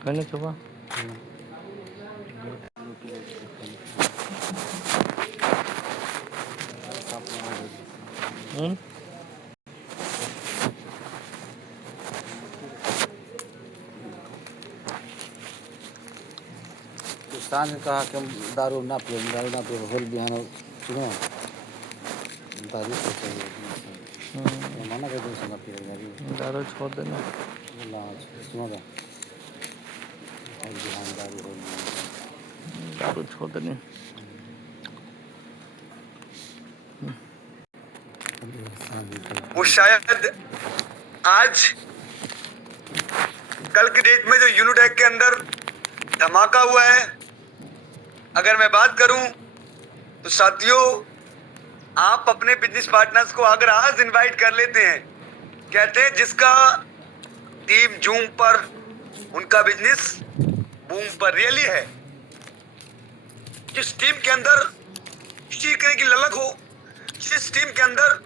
कहने सुबह किसान ने कहा कि हम दारू ना पिए होल बिहान सुनो दारू से चाहिए माना कर दो सुना पिए दारू छोड़ देना सुनो होल बिहान दारू छोड़ देनी। वो शायद आज कल की डेट में जो यूनिटेक के अंदर धमाका हुआ है, अगर मैं बात करूं तो साथियों, आप अपने बिजनेस पार्टनर्स को अगर आज इनवाइट कर लेते हैं, कहते हैं जिसका टीम जूम पर उनका बिजनेस बूम पर रियली है। जिस टीम के अंदर सीखने की ललक हो, जिस टीम के अंदर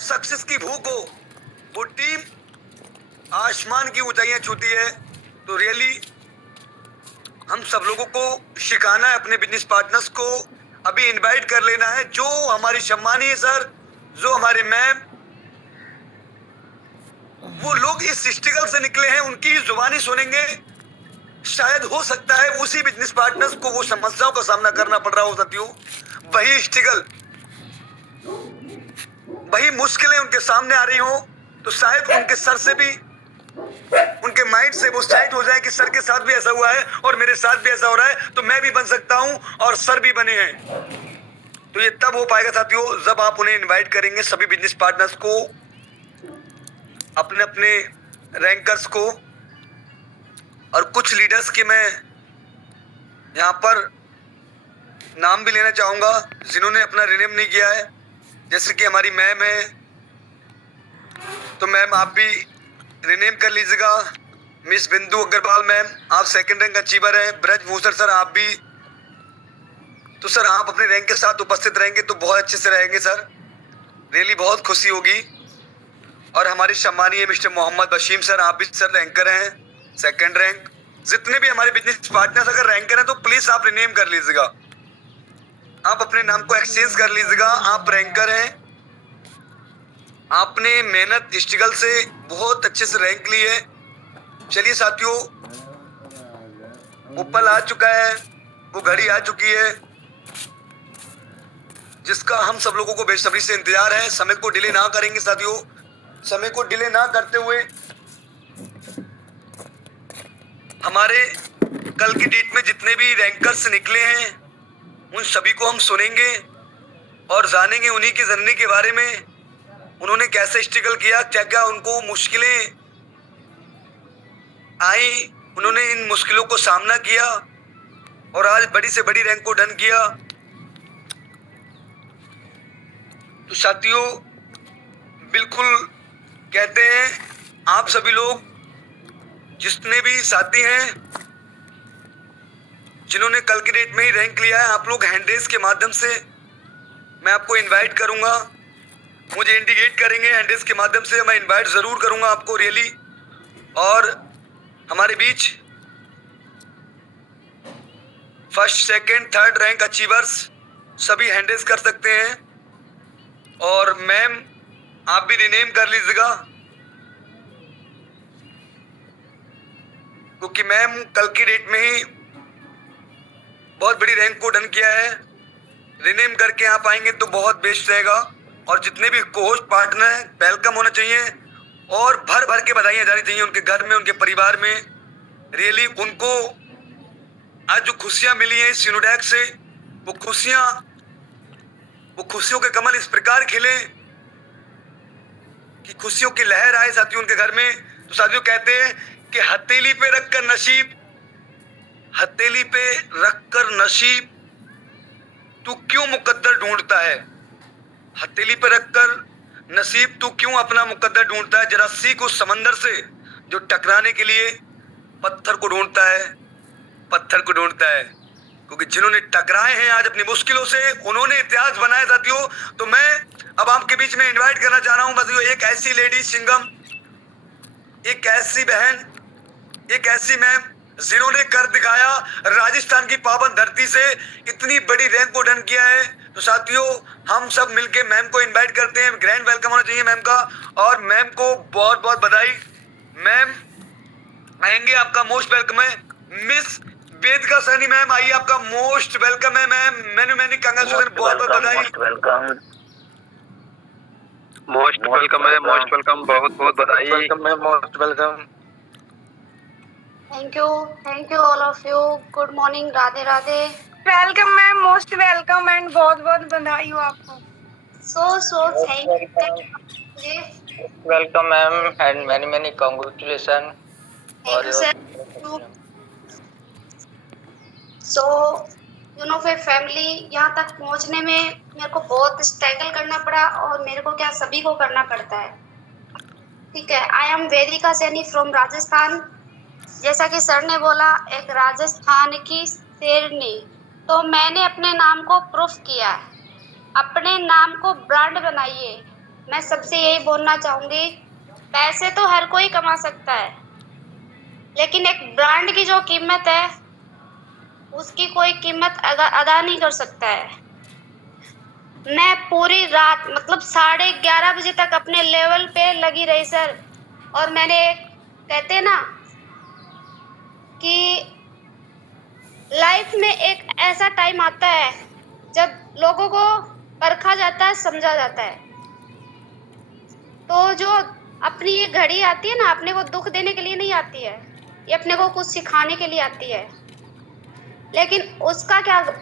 सक्सेस की भूख हो, वो टीम आसमान की ऊंचाइयां छूती है। तो रियली हम सब लोगों को सिखाना है, अपने बिजनेस पार्टनर्स को अभी इनवाइट कर लेना है। जो हमारी सम्मानीय सर, जो हमारे मैम, वो लोग इस स्ट्रगल से निकले हैं, उनकी जुबानी सुनेंगे। शायद हो सकता है उसी बिजनेस पार्टनर्स को वो समस्याओं का सामना करना पड़ रहा हो साथियों, वही स्ट्रगल, वही मुश्किलें उनके सामने आ रही हो, तो शायद उनके सर से भी, उनके माइंड से वो साइट हो जाए कि सर के साथ भी ऐसा हुआ है और मेरे साथ भी ऐसा हो रहा है, तो मैं भी बन सकता हूं और सर भी बने हैं। तो ये तब हो पाएगा साथियों जब आप उन्हें इनवाइट करेंगे, सभी बिजनेस पार्टनर्स को, अपने अपने रैंकर्स को, और कुछ लीडर्स के मैं यहां पर नाम भी लेना चाहूंगा जिन्होंने अपना रिनेम नहीं किया है। जैसे कि हमारी मैम है, तो मैम आप भी रिनेम कर लीजिएगा। मिस बिंदु अग्रवाल मैम, आप सेकंड रैंक अचीवर हैं। ब्रजभूषण सर आप भी, तो सर आप अपने रैंक के साथ उपस्थित रहेंगे तो बहुत अच्छे से रहेंगे सर, रियली बहुत खुशी होगी। और हमारे सम्मानीय मिस्टर मोहम्मद बशीम सर, आप भी सर रैंकर हैं, सेकंड रैंक। जितने भी हमारे बिजनेस पार्टनर्स अगर रैंकर हैं तो प्लीज आप रिनेम कर लीजिएगा, आप अपने नाम को एक्सचेंज कर लीजिएगा। आप रैंकर हैं, आपने मेहनत स्ट्रगल से बहुत अच्छे से रैंक ली है। चलिए साथियों, वो पल आ चुका है, वो घड़ी आ चुकी है जिसका हम सब लोगों को बेसब्री से इंतजार है। समय को डिले ना करेंगे साथियों, समय को डिले ना करते हुए हमारे कल की डेट में जितने भी रैंकर्स निकले हैं उन सभी को हम सुनेंगे और जानेंगे उन्हीं के जर्नी के बारे में, उन्होंने कैसे स्ट्रगल किया, क्या क्या उनको मुश्किलें आई, उन्होंने इन मुश्किलों को सामना किया और आज बड़ी से बड़ी रैंक को डन किया। तो साथियों, बिल्कुल कहते हैं आप सभी लोग जितने भी साथी हैं जिन्होंने कल की डेट में ही रैंक लिया है, आप लोग हैंडरेस के माध्यम से मैं आपको इनवाइट करूंगा, मुझे इंडिकेट करेंगे हैंडरेस के माध्यम से, मैं इनवाइट जरूर करूंगा आपको रियली। और हमारे बीच first second third rank achievers सभी हैंडरेस कर सकते हैं। और मैम आप भी रिनेम कर लीजिएगा, क्योंकि मैम कल की डेट में ही बहुत बड़ी रैंक को डन किया है। रिनेम करके आप आएंगे तो बहुत बेस्ट रहेगा। और जितने भी कोहोस्ट पार्टनर हैं वेलकम होना चाहिए और भर भर के बधाइयां जानी चाहिए उनके घर में, उनके परिवार में। रियली उनको आज जो खुशियां मिली हैं इस यूनिटेक से, वो खुशियों के कमल इस प्रकार खिले कि खुशियों की लहर आए साथियों उनके घर में। तो साथियों कहते हैं कि हथेली पे रखकर नसीब तू क्यों मुकद्दर ढूंढता है, हथेली पे रखकर नसीब तू क्यों अपना मुकद्दर ढूंढता है। जरा सीख उस समंदर से जो टकराने के लिए पत्थर को ढूंढता है, क्योंकि जिन्होंने टकराए हैं आज अपनी मुश्किलों से, उन्होंने इतिहास बनाया साथियों। तो मैं अब आपके बीच में इनवाइट करना चाह रहा हूं साथियों एक ऐसी लेडी सिंगम एक ऐसी बहन, एक ऐसी मैम जिन्होंने कर दिखाया, राजस्थान की पावन धरती से इतनी बड़ी रैंक को डन किया है। तो साथियों, हम सब मिलके मैम को इनवाइट करते हैं। ग्रैंड वेलकम होना चाहिए मैम का, और मैम को बहुत बहुत बधाई। मैम आएंगे, आपका मोस्ट वेलकम है। मिस वेदिका सैनी मैम आइए, आपका मोस्ट वेलकम है मैम। मैंने कांग्रेचुलेशन, बहुत बहुत बधाई। मोस्ट वेलकम है, मोस्ट वेलकम, बहुत बहुत बधाई। वेलकम है, most welcome. Thank you all of you. Good morning, Radhe Radhe. Welcome ma'am, most welcome and बहुत बहुत बधाई हो आपको। So thank you. Welcome ma'am and many congratulation thank you sir. So फिर फैमिली यहाँ तक पहुँचने में मेरे को बहुत स्ट्रगल करना पड़ा, और मेरे को क्या सभी को करना पड़ता है। ठीक है, I am Vedika Saini from Rajasthan. जैसा कि सर ने बोला, एक राजस्थान की शेरनी, तो मैंने अपने नाम को प्रूफ किया है। अपने नाम को ब्रांड बनाइए। मैं सबसे यही बोलना चाहूँगी, पैसे तो हर कोई कमा सकता है, लेकिन एक ब्रांड की जो कीमत है उसकी कोई कीमत अदा नहीं कर सकता है। मैं पूरी रात मतलब 11:30 बजे तक अपने लेवल पे लगी रही सर, और मैंने कहते ना कि लाइफ में एक ऐसा टाइम आता है जब लोगों को परखा जाता है, समझा जाता है। तो जो अपनी ये घड़ी आती है ना, अपने को दुख देने के लिए नहीं आती है, ये अपने को कुछ सिखाने के लिए आती है। लेकिन उसका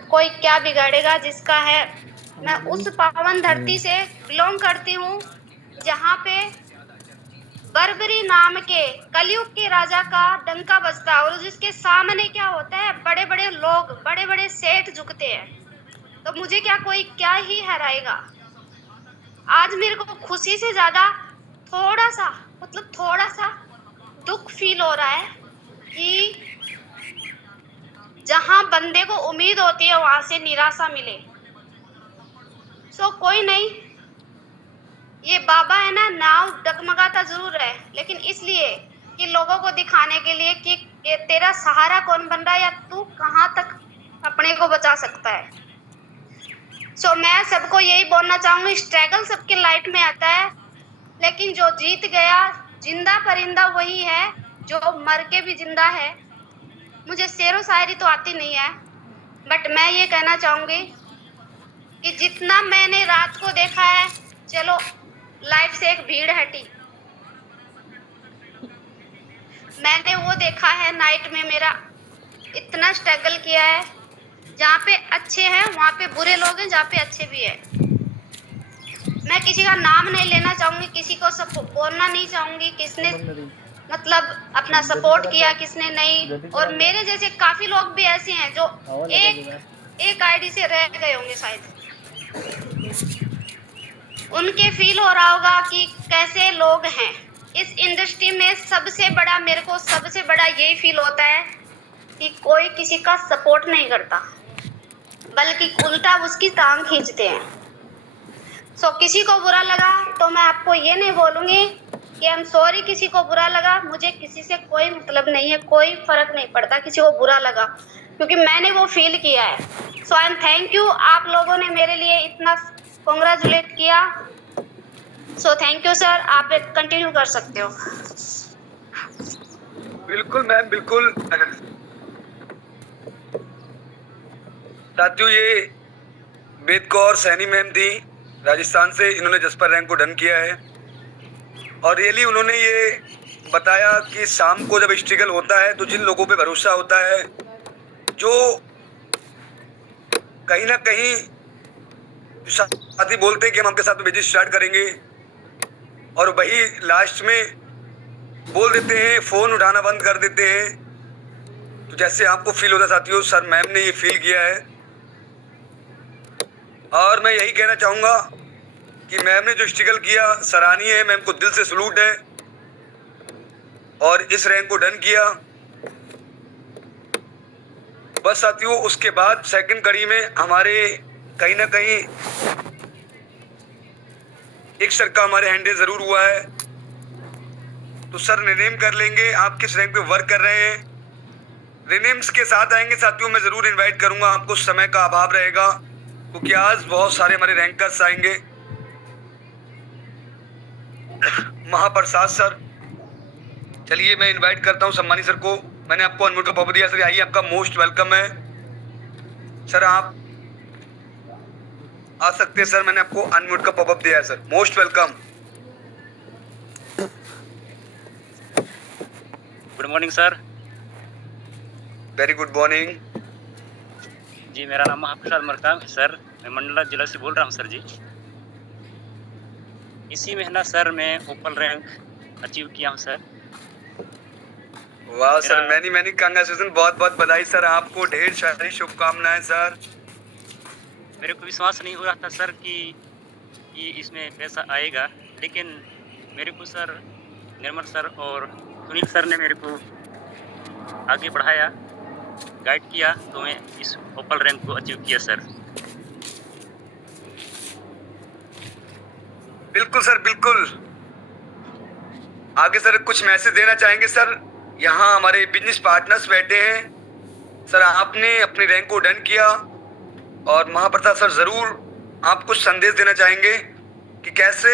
कोई क्या बिगाड़ेगा जिसका है। मैं उस पावन धरती से बिलोंग करती हूँ जहाँ पे बर्बरी नाम के कलयुग के राजा का डंका बजता है, और जिसके सामने क्या होता है, बड़े बड़े लोग, बड़े बड़े सेठ झुकते हैं। तो मुझे क्या ही हराएगा। आज मेरे को खुशी से ज्यादा थोड़ा सा दुख फील हो रहा है कि जहां बंदे को उम्मीद होती है वहां से निराशा मिले। सो कोई नहीं, ये बाबा है ना, नाव डगमगाता जरूर है, लेकिन इसलिए कि लोगों को दिखाने के लिए कि तेरा सहारा कौन बन रहा है, या तू कहां तक अपने को बचा सकता है। सो मैं सबको यही बोलना चाहूंगी, स्ट्रगल सबके लाइफ में आता है, लेकिन जो जीत गया, जिंदा परिंदा वही है जो मर के भी जिंदा है। मुझे शेरो शायरी तो आती नहीं है, बट मैं ये कहना चाहूंगी कि जितना मैंने रात को देखा है, चलो लाइफ से एक भीड़ हटी, मैंने वो देखा है। नाइट में मेरा इतना स्ट्रगल किया है, जहाँ पे अच्छे हैं वहाँ पे बुरे लोग हैं, जहाँ पे अच्छे भी हैं। मैं किसी का नाम नहीं लेना चाहूंगी, किसी को बोलना नहीं चाहूंगी किसने मतलब अपना सपोर्ट किया, किसने नहीं। और मेरे जैसे काफी लोग भी ऐसे हैं जो एक आईडी से रह गए होंगे शायद। उनके फील हो रहा होगा कि कैसे लोग हैं इस इंडस्ट्री में। सबसे बड़ा मेरे को सबसे बड़ा यही फील होता है कि कोई किसी का सपोर्ट नहीं करता, बल्कि उल्टा उसकी टांग खींचते हैं। सो किसी को बुरा लगा तो मैं आपको ये नहीं बोलूंगी कि आई एम सॉरी, किसी को बुरा लगा, मुझे किसी से कोई मतलब नहीं है, कोई फर्क नहीं पड़ता किसी को बुरा लगा, क्योंकि मैंने वो फील किया है। सो आई एम थैंक यू, आप लोगों ने मेरे लिए इतना कॉन्ग्रेचुलेट किया। सो थैंक यू सर, आप कंटिन्यू कर सकते हो। बिल्कुल मैम, बिल्कुल। साथियों, ये वेद कौर सैनी मैम थी राजस्थान से, इन्होंने जसपर रैंक को डन किया है। और रियली उन्होंने ये बताया कि शाम को जब स्ट्रगल होता है तो जिन लोगों पे भरोसा होता है, जो कहीं ना कहीं साथी बोलते हैं कि हम आपके साथ बिजनेस स्टार्ट करेंगे, और वही लास्ट में बोल देते हैं, फोन उठाना बंद कर देते हैं। तो जैसे आपको फील होता है साथियों, सर मैम ने ये फील किया है। और मैं यही कहना चाहूँगा कि मैम ने जो स्ट्रगल किया सराहनीय है, मैम को दिल से सलूट है, और इस रैंक को डन किया। बस साथियों, उसके बाद सेकंड कड़ी में हमारे कहीं ना कहीं एक सर का हमारे हैंडल जरूर हुआ है, तो सर रिनेम कर लेंगे आप किस रैंक पे वर्क कर रहे हैं। रिनेम्स के साथ आएंगे साथियों, मैं जरूर इनवाइट करूंगा आपको, समय का अभाव रहेगा क्योंकि आज बहुत सारे हमारे रैंकर्स आएंगे। महाप्रसाद सर, चलिए मैं इनवाइट करता हूं सम्मानी सर को। मैंने आपको अनम्यूट का पॉपअप दिया सर, आइए, आपका मोस्ट वेलकम है सर, आप आ सकते हैं सर। मैंने आपको अनम्यूट का पॉपअप दिया है sir, most welcome. Good morning sir. Very good morning जी, मेरा नाम महाप्रसाद मरकाम है सर, मैं मंडला जिला से बोल रहा हूँ सर जी। इसी महीना सर मैं ओपन रैंक अचीव किया हूँ सर। वाह सर, मैनी कांग्रेचुलेशन, बहुत बहुत बधाई सर आपको, ढेर सारी शुभकामनाएं सर। मेरे को विश्वास नहीं हो रहा था सर कि इसमें पैसा आएगा, लेकिन मेरे को सर निर्मल सर और सुनील सर ने मेरे को आगे बढ़ाया, गाइड किया, तो मैं इस ओपन रैंक को अचीव किया सर। बिल्कुल सर, बिल्कुल। आगे सर कुछ मैसेज देना चाहेंगे सर? यहाँ हमारे बिजनेस पार्टनर्स बैठे हैं सर, आपने अपने रैंक को डन किया और महाप्रसाद सर जरूर आप कुछ संदेश देना चाहेंगे कि कैसे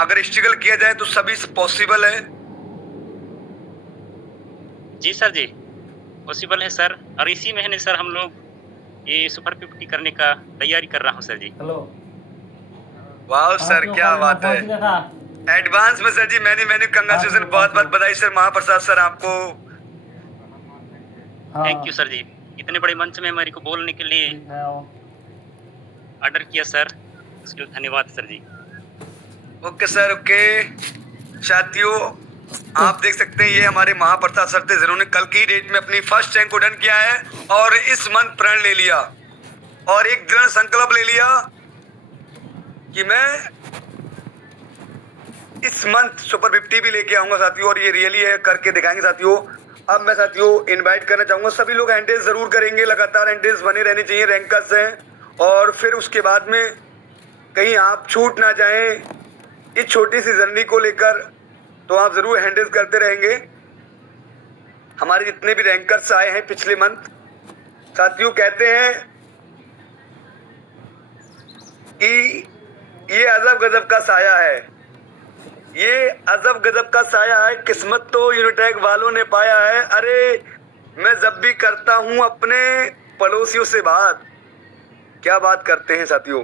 अगर स्ट्रगल किया जाए तो सभी पॉसिबल है। जी सर जी, पॉसिबल है सर, और इसी महीने सर हम लोग ये सुपर 50 करने का तैयारी कर रहा हूँ सर जी। वाह सर, क्या बात है, एडवांस में सर जी मैनी कांग्रेचुलेशन, बहुत बहुत बधाई सर महाप्रसाद सर आपको। थैंक यू सर जी, इतने बड़े मंच में मेरे को बोलने के लिए ऑर्डर किया सर, उसके लिए धन्यवाद सर जी। Okay sir, okay. साथियों आप देख सकते हैं ये हमारे महाप्रसाद सर थे, जिन्होंने कल की डेट में अपनी फर्स्ट रैंक को डन किया है और इस मंथ प्रण ले लिया और एक दृढ़ संकल्प ले लिया कि मैं इस मंथ सुपर 50 भी लेके आऊंगा साथियों, और ये रियली है, करके दिखाएंगे साथियों। अब मैं साथियों इनवाइट करना चाहूंगा, सभी लोग हैंडल्स जरूर करेंगे, लगातार हैंडल्स बने रहने चाहिए रैंकर्स हैं, और फिर उसके बाद में कहीं आप छूट ना जाएं इस छोटी सी जर्नी को लेकर, तो आप जरूर हैंडल्स करते रहेंगे। हमारे जितने भी रैंकर्स आए हैं पिछले मंथ साथियों, कहते हैं कि ये अजब गजब का साया है, ये अजब गजब का साया है, किस्मत तो यूनिटैग वालों ने पाया है। अरे मैं जब भी करता हूं अपने पड़ोसियों से बात, क्या बात करते हैं साथियों,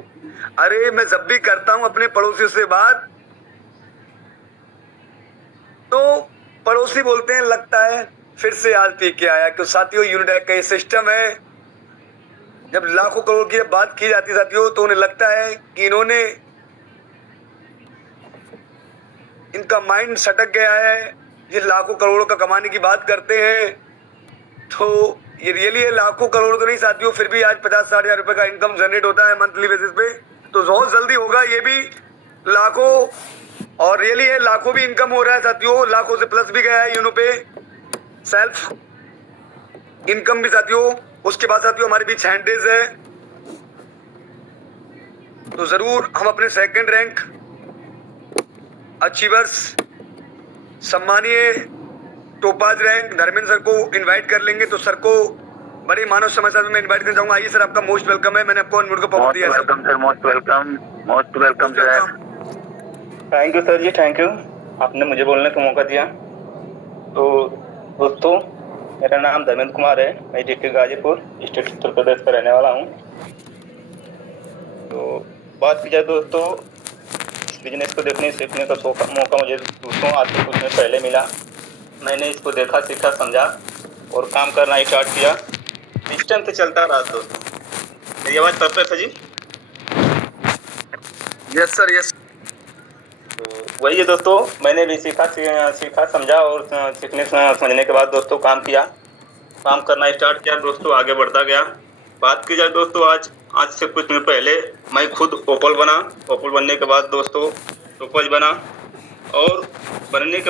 अरे मैं जब भी करता हूं अपने पड़ोसियों से बात तो पड़ोसी बोलते हैं लगता है फिर से आज पी के आया। क्यों साथियों, यूनिटैग का ये सिस्टम है, जब लाखों करोड़ की बात की जाती है साथियों तो उन्हें लगता है कि इनका माइंड सटक गया है, ये लाखों करोड़ों का कमाने की बात करते हैं, तो ये रियली है लाखों करोड़ तो नहीं साथियों, फिर भी आज 50-60 हजार रुपए का इनकम जनरेट होता है मंथली बेसिस पे, तो बहुत जल्दी होगा ये भी लाखों, और रियली है लाखों भी इनकम हो रहा है साथियों, लाखों से प्लस भी गया है यूनो पे सेल्फ इनकम भी साथियों। उसके बाद साथियों हमारे बीच हैंडल्स है, तो जरूर हम अपने सेकंड रैंक अचीवर्स सम्मानीय टोपाज रैंक धर्मेंद्र सर को इनवाइट कर लेंगे, तो सर को बड़े मानव समाचार में इनवाइट करना चाहूंगा। आइए सर, आपका मोस्ट वेलकम है, मैंने आपको अनम्यूट का पॉपअप दिया है sir. Welcome sir, most welcome sir. Thank you sir ji, thank you, आपने मुझे बोलने का मौका दिया। तो दोस्तों मेरा नाम धर्मेंद्र कुमार है, मैं डिस्ट्रिक्ट गाजीपुर स्टेट उत्तर प्रदेश का रहने वाला हूँ। तो बात की जाए दोस्तों, इस बिजनेस को देखने सीखने का मौका मुझे दोस्तों आज से कुछ दिन पहले मिला। मैंने इसको देखा, सीखा, समझा और काम करना स्टार्ट किया, सिस्टम से चलता रहा दोस्तों। मेरी आवाज़ परफेक्ट है जी? Yes sir, yes. तो वही है दोस्तों, मैंने भी सीखा समझा और सीखने समझने के बाद दोस्तों काम किया, काम करना स्टार्ट किया दोस्तों, आगे बढ़ता गया। बात की जाए दोस्तों, आज से कुछ दिन पहले मैं खुद ओपल बना, ओपल बनने के बाद दोस्तों टोपज बना, और बनने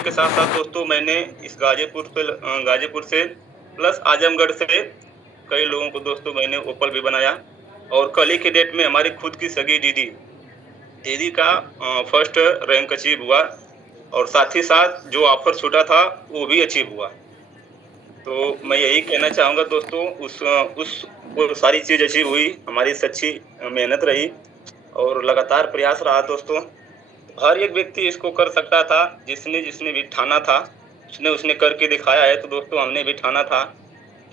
के साथ साथ दोस्तों मैंने इस गाजीपुर से प्लस आजमगढ़ से कई लोगों को दोस्तों मैंने ओपल भी बनाया। और कल ही के डेट में हमारी खुद की सगी दीदी का फर्स्ट रैंक अचीव हुआ। और साथ ही साथ जो ऑफर छूटा था वो भी अचीव हुआ। तो मैं यही कहना चाहूँगा दोस्तों, उस वो सारी चीज़ अचीव हुई, हमारी सच्ची मेहनत रही और लगातार प्रयास रहा दोस्तों। हर एक व्यक्ति इसको कर सकता था, जिसने भी ठाना था, उसने करके दिखाया है। तो दोस्तों हमने भी ठाना था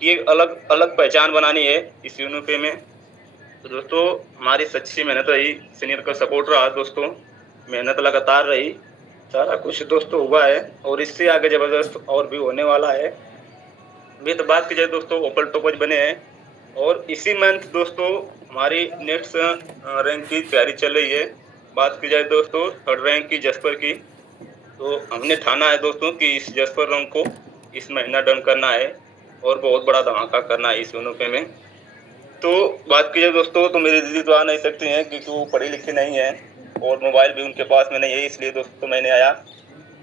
कि एक अलग पहचान बनानी है इस यूनिफे में। तो दोस्तों हमारी सच्ची मेहनत रही, सीनियर का सपोर्ट रहा दोस्तों, मेहनत लगातार रही, सारा कुछ दोस्तों हुआ है और इससे आगे ज़बरदस्त और भी होने वाला है। अभी तो बात की जाए दोस्तों, ओपल टॉपर्स बने हैं और इसी मंथ दोस्तों हमारी नेक्स्ट रैंक की तैयारी चल रही है। बात की जाए दोस्तों 3rd रैंक की जसपर की, तो हमने ठाना है दोस्तों कि इस जसपर रैंक को इस महीना डन करना है और बहुत बड़ा धमाका करना है इस यूनिफे में। तो बात की जाए दोस्तों तो मेरी दीदी तो आ नहीं सकती हैं क्योंकि वो पढ़ी लिखी नहीं है और मोबाइल भी उनके पास में नहीं है, इसलिए दोस्तों मैंने आया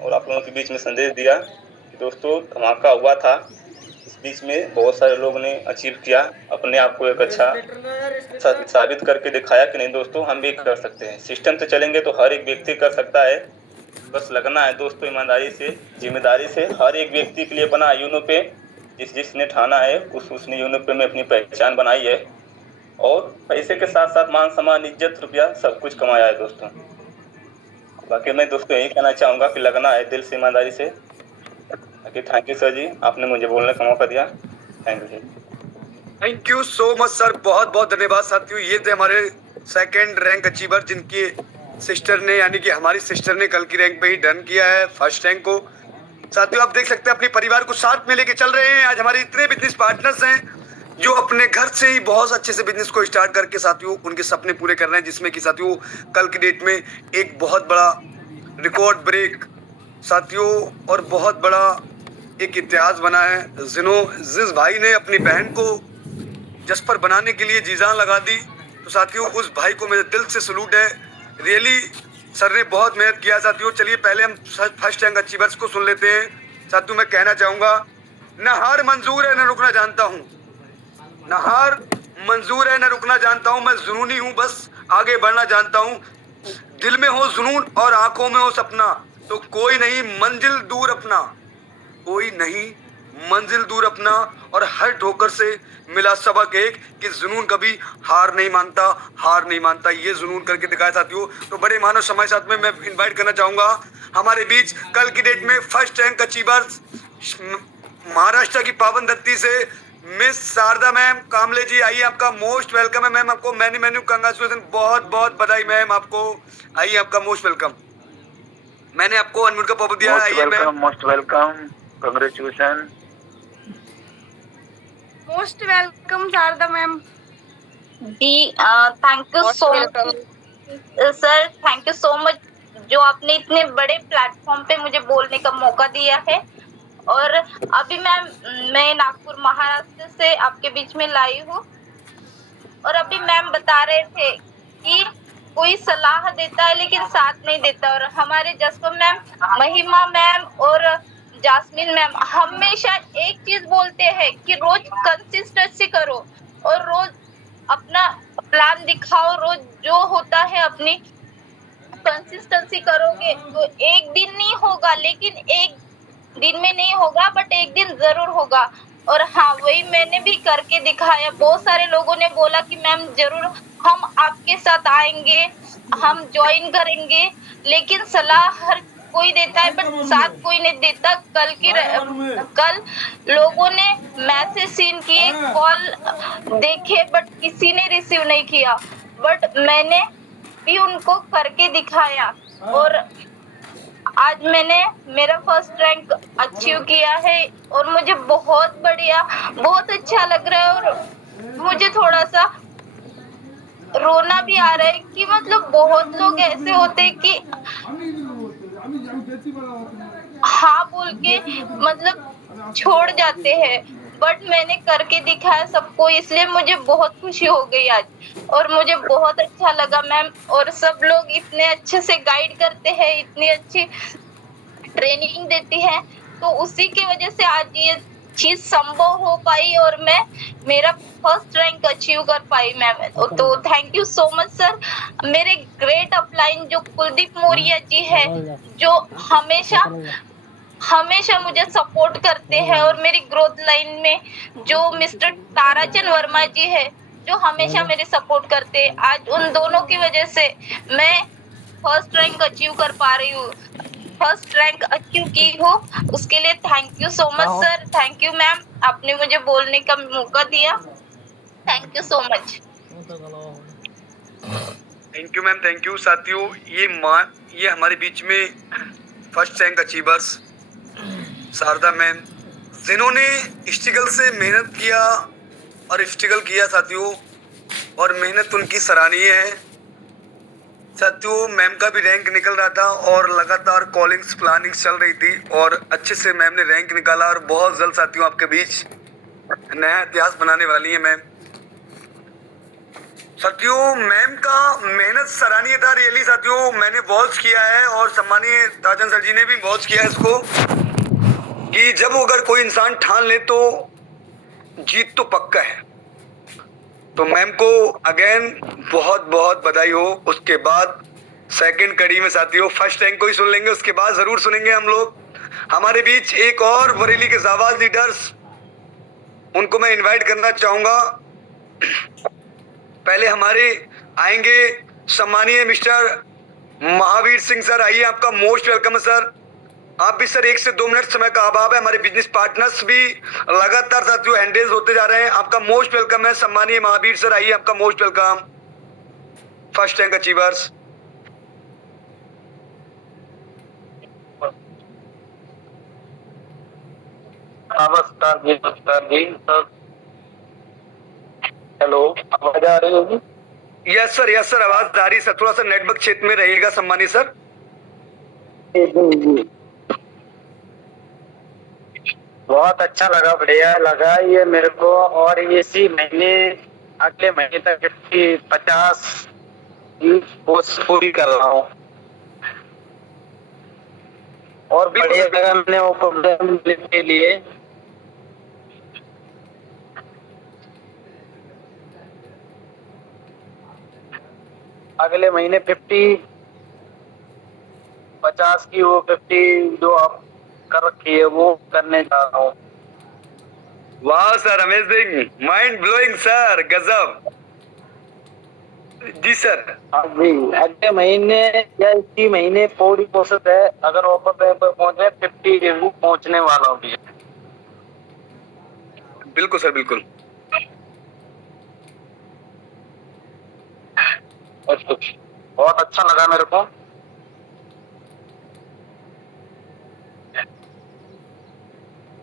और आप लोगों के बीच में संदेश दिया कि दोस्तों धमाका हुआ था। इस बीच में बहुत सारे लोगों ने अचीव किया, अपने आप को एक अच्छा साबित करके दिखाया कि नहीं दोस्तों हम भी कर सकते हैं। सिस्टम से चलेंगे तो हर एक व्यक्ति कर सकता है, बस लगना है दोस्तों ईमानदारी से, जिम्मेदारी से। हर एक व्यक्ति के लिए बना यूनिफे, जिसने ठाना है उसने यूनिफे में अपनी पहचान बनाई है और पैसे के साथ साथ मान सम्मान, इज्जत, रुपया सब कुछ कमाया है दोस्तों। बाकी मैं दोस्तों यही कहना चाहूँगा कि लगना है दिल से, ईमानदारी से। बाकी थैंक यू सर जी, आपने मुझे बोलने का मौका दिया, thank you ji. Thank you so much sir, बहुत बहुत धन्यवाद साथियों। ये थे हमारे 2nd रैंक अचीवर, जिनकी सिस्टर ने यानी कि हमारी सिस्टर ने कल की रैंक पे ही डन किया है 1st रैंक को। साथियों आप देख सकते हैं अपने परिवार को साथ में लेके चल रहे हैं। आज हमारे इतने बिजनेस पार्टनर्स हैं जो अपने घर से ही बहुत अच्छे से बिजनेस को स्टार्ट करके साथियों उनके सपने पूरे कर रहे हैं, जिसमें कि साथियों कल की डेट में एक बहुत बड़ा रिकॉर्ड ब्रेक साथियों और बहुत बड़ा एक इतिहास बना है। जिस भाई ने अपनी बहन को जसपर बनाने के लिए जी जान लगा दी, तो साथियों उस भाई को मेरे दिल से सलूट है। रियली सर ने बहुत मेहनत किया साथियों। चलिए पहले हम 1st रैंक अचीवर्स को सुन लेते हैं। साथियों मैं कहना चाहूँगा, न हार मंजूर है न रुकना जानता हूँ, न हार मंजूर है न रुकना जानता हूँ, मैं जुनूनी हूँ बस आगे बढ़ना जानता हूँ। दिल में हो जुनून और आंखों में हो सपना, तो कोई नहीं मंजिल दूर अपना, कोई नहीं मंजिल दूर अपना। और हर ठोकर से मिला सबक एक कि जुनून कभी हार नहीं मानता, हार नहीं मानता। ये जुनून करके दिखाया साथियों। तो बड़े मानव समाज साथ में मैं इनवाइट करना चाहूंगा हमारे बीच कल की डेट में 1st रैंक अचीवर्स महाराष्ट्र की पावन धरती से मिस शारदा मैम कामले जी, आइए आपका मोस्ट वेलकम है मैम। आपको मैन्यू कंग्रेचुलेशन, बहुत बहुत बधाई मैम आपको। आइए आपका मोस्ट वेलकम। मैंने आपको अनम्यूट का पॉपअप दिया, आइए ma'am. Most welcome, congratulation. Most welcome Sharda ma'am ji. Thank you so much sir, thank you so much जो आपने इतने बड़े प्लेटफॉर्म पे मुझे बोलने का मौका दिया है। और अभी मैं नागपुर महाराष्ट्र से आपके बीच में लाई हूँ। और अभी मैम बता रहे थे कि कोई सलाह देता है लेकिन साथ नहीं देता। और हमारे जसपर मैम, महिमा मैम और जास्मिन मैम हमेशा एक चीज बोलते हैं कि रोज कंसिस्टेंसी करो और रोज अपना प्लान दिखाओ। रोज जो होता है अपनी कंसिस्टेंसी करोगे तो एक दिन नहीं होगा, लेकिन एक दिन में नहीं होगा बट एक दिन जरूर होगा। और हाँ, वही मैंने भी करके दिखाया। बहुत सारे लोगों ने बोला कि मैम जरूर हम आपके साथ आएंगे, हम ज्वाइन करेंगे, लेकिन सलाह हर कोई देता है बट साथ कोई नहीं देता। कल लोगों ने मैसेज सीन किए, कॉल देखे बट किसी ने रिसीव नहीं किया, बट मैंने भी उनको करके दिखाया। और आज मैंने मेरा 1st रैंक अचीव किया है और मुझे बहुत बढ़िया, बहुत अच्छा लग रहा है। और मुझे थोड़ा सा रोना भी आ रहा है कि मतलब बहुत लोग ऐसे होते हैं कि हाँ बोल के मतलब छोड़ जाते हैं, बट मैंने करके दिखाया सबको, इसलिए मुझे बहुत खुशी हो गई आज। और मुझे बहुत अच्छा लगा मैम। और सब लोग इतने अच्छे से गाइड करते हैं, इतनी अच्छी ट्रेनिंग देती है, तो उसी की वजह से आज ये चीज संभव हो पाई और मैं मेरा फर्स्ट रैंक अचीव कर पाई मैम। तो thank you so much sir. मेरे ग्रेट अपलाइन जो कुलदीप मौर्य जी है, जो हमेशा मुझे सपोर्ट करते हैं, और मेरी ग्रोथ लाइन में जो मिस्टर ताराचंद वर्मा जी है, जो हमेशा मेरे सपोर्ट करते हैं। आज उन दोनों की वजह से मैं फर्स्ट रैंक अचीव कर पा रही हूँ, फर्स्ट रैंक अचीव की हो, उसके लिए thank you so much sir. Thank you ma'am, आपने मुझे बोलने का मौका दिया। Thank you so much. Thank you ma'am, thank you. साथियों, ये हमारे बीच में first rank achievers Sharda ma'am, जिन्होंने स्ट्रगल से मेहनत किया और स्ट्रगल किया साथियों, और मेहनत उनकी सराहनीय है साथियों। मैम का भी रैंक निकल रहा था और लगातार कॉलिंग्स प्लानिंग चल रही थी, और अच्छे से मैम ने रैंक निकाला, और बहुत जल्द साथियों आपके बीच नया इतिहास बनाने वाली है मैम। साथियों, मैम का मेहनत सराहनीय था रियली साथियों। मैंने वॉच किया है, और सम्मानीय ताजन सर जी ने भी वॉच किया है इसको, कि जब अगर कोई इंसान ठान ले तो जीत तो पक्का है। तो मैम को अगेन बहुत बहुत बधाई हो। उसके बाद सेकंड कड़ी में साथियों फर्स्ट रैंक को ही सुन लेंगे, उसके बाद जरूर सुनेंगे हम लोग। हमारे बीच एक और बरेली के जाबाज लीडर्स, उनको मैं इनवाइट करना चाहूंगा। पहले हमारे आएंगे सम्मानीय मिस्टर महावीर सिंह सर। आइए, आपका मोस्ट वेलकम है सर। आप भी सर 1 से 2 मिनट समय का अभाव है। हमारे बिजनेस पार्टनर्स भी लगातार साथियों हैंडल्स होते जा रहे हैं। आपका मोस्ट वेलकम है सम्मानीय महावीर सर। आइए, आपका most welcome. First rank achievers. नमस्कार जी, नमस्कार जी सर। हेलो, आवाज आ रही होगी? यस सर, आवाज आ रही है सर। थोड़ा सा नेटवर्क क्षेत्र में रहिएगा सम्मानीय सर। बहुत अच्छा लगा, बढ़िया लगा ये मेरे को। और इसी महीने अगले महीने तक 50 की कोशिश पूरी कर रहा हूँ, और बढ़िया लगा मैंने वो प्रोग्राम के लिए। अगले महीने 50 की वो 50 जो आप कर रखी है वो करने जा रहा हूँ। वाह sir, amazing, mind blowing sir, गजब। जी सर। अभी अगले महीने या इसी महीने पूरी कोशिश है, अगर ऑफर पे पहुंचे 50 रिव्यू पहुंचने वाला भी है। बिल्कुल सर, बिल्कुल। बहुत अच्छा लगा मेरे को।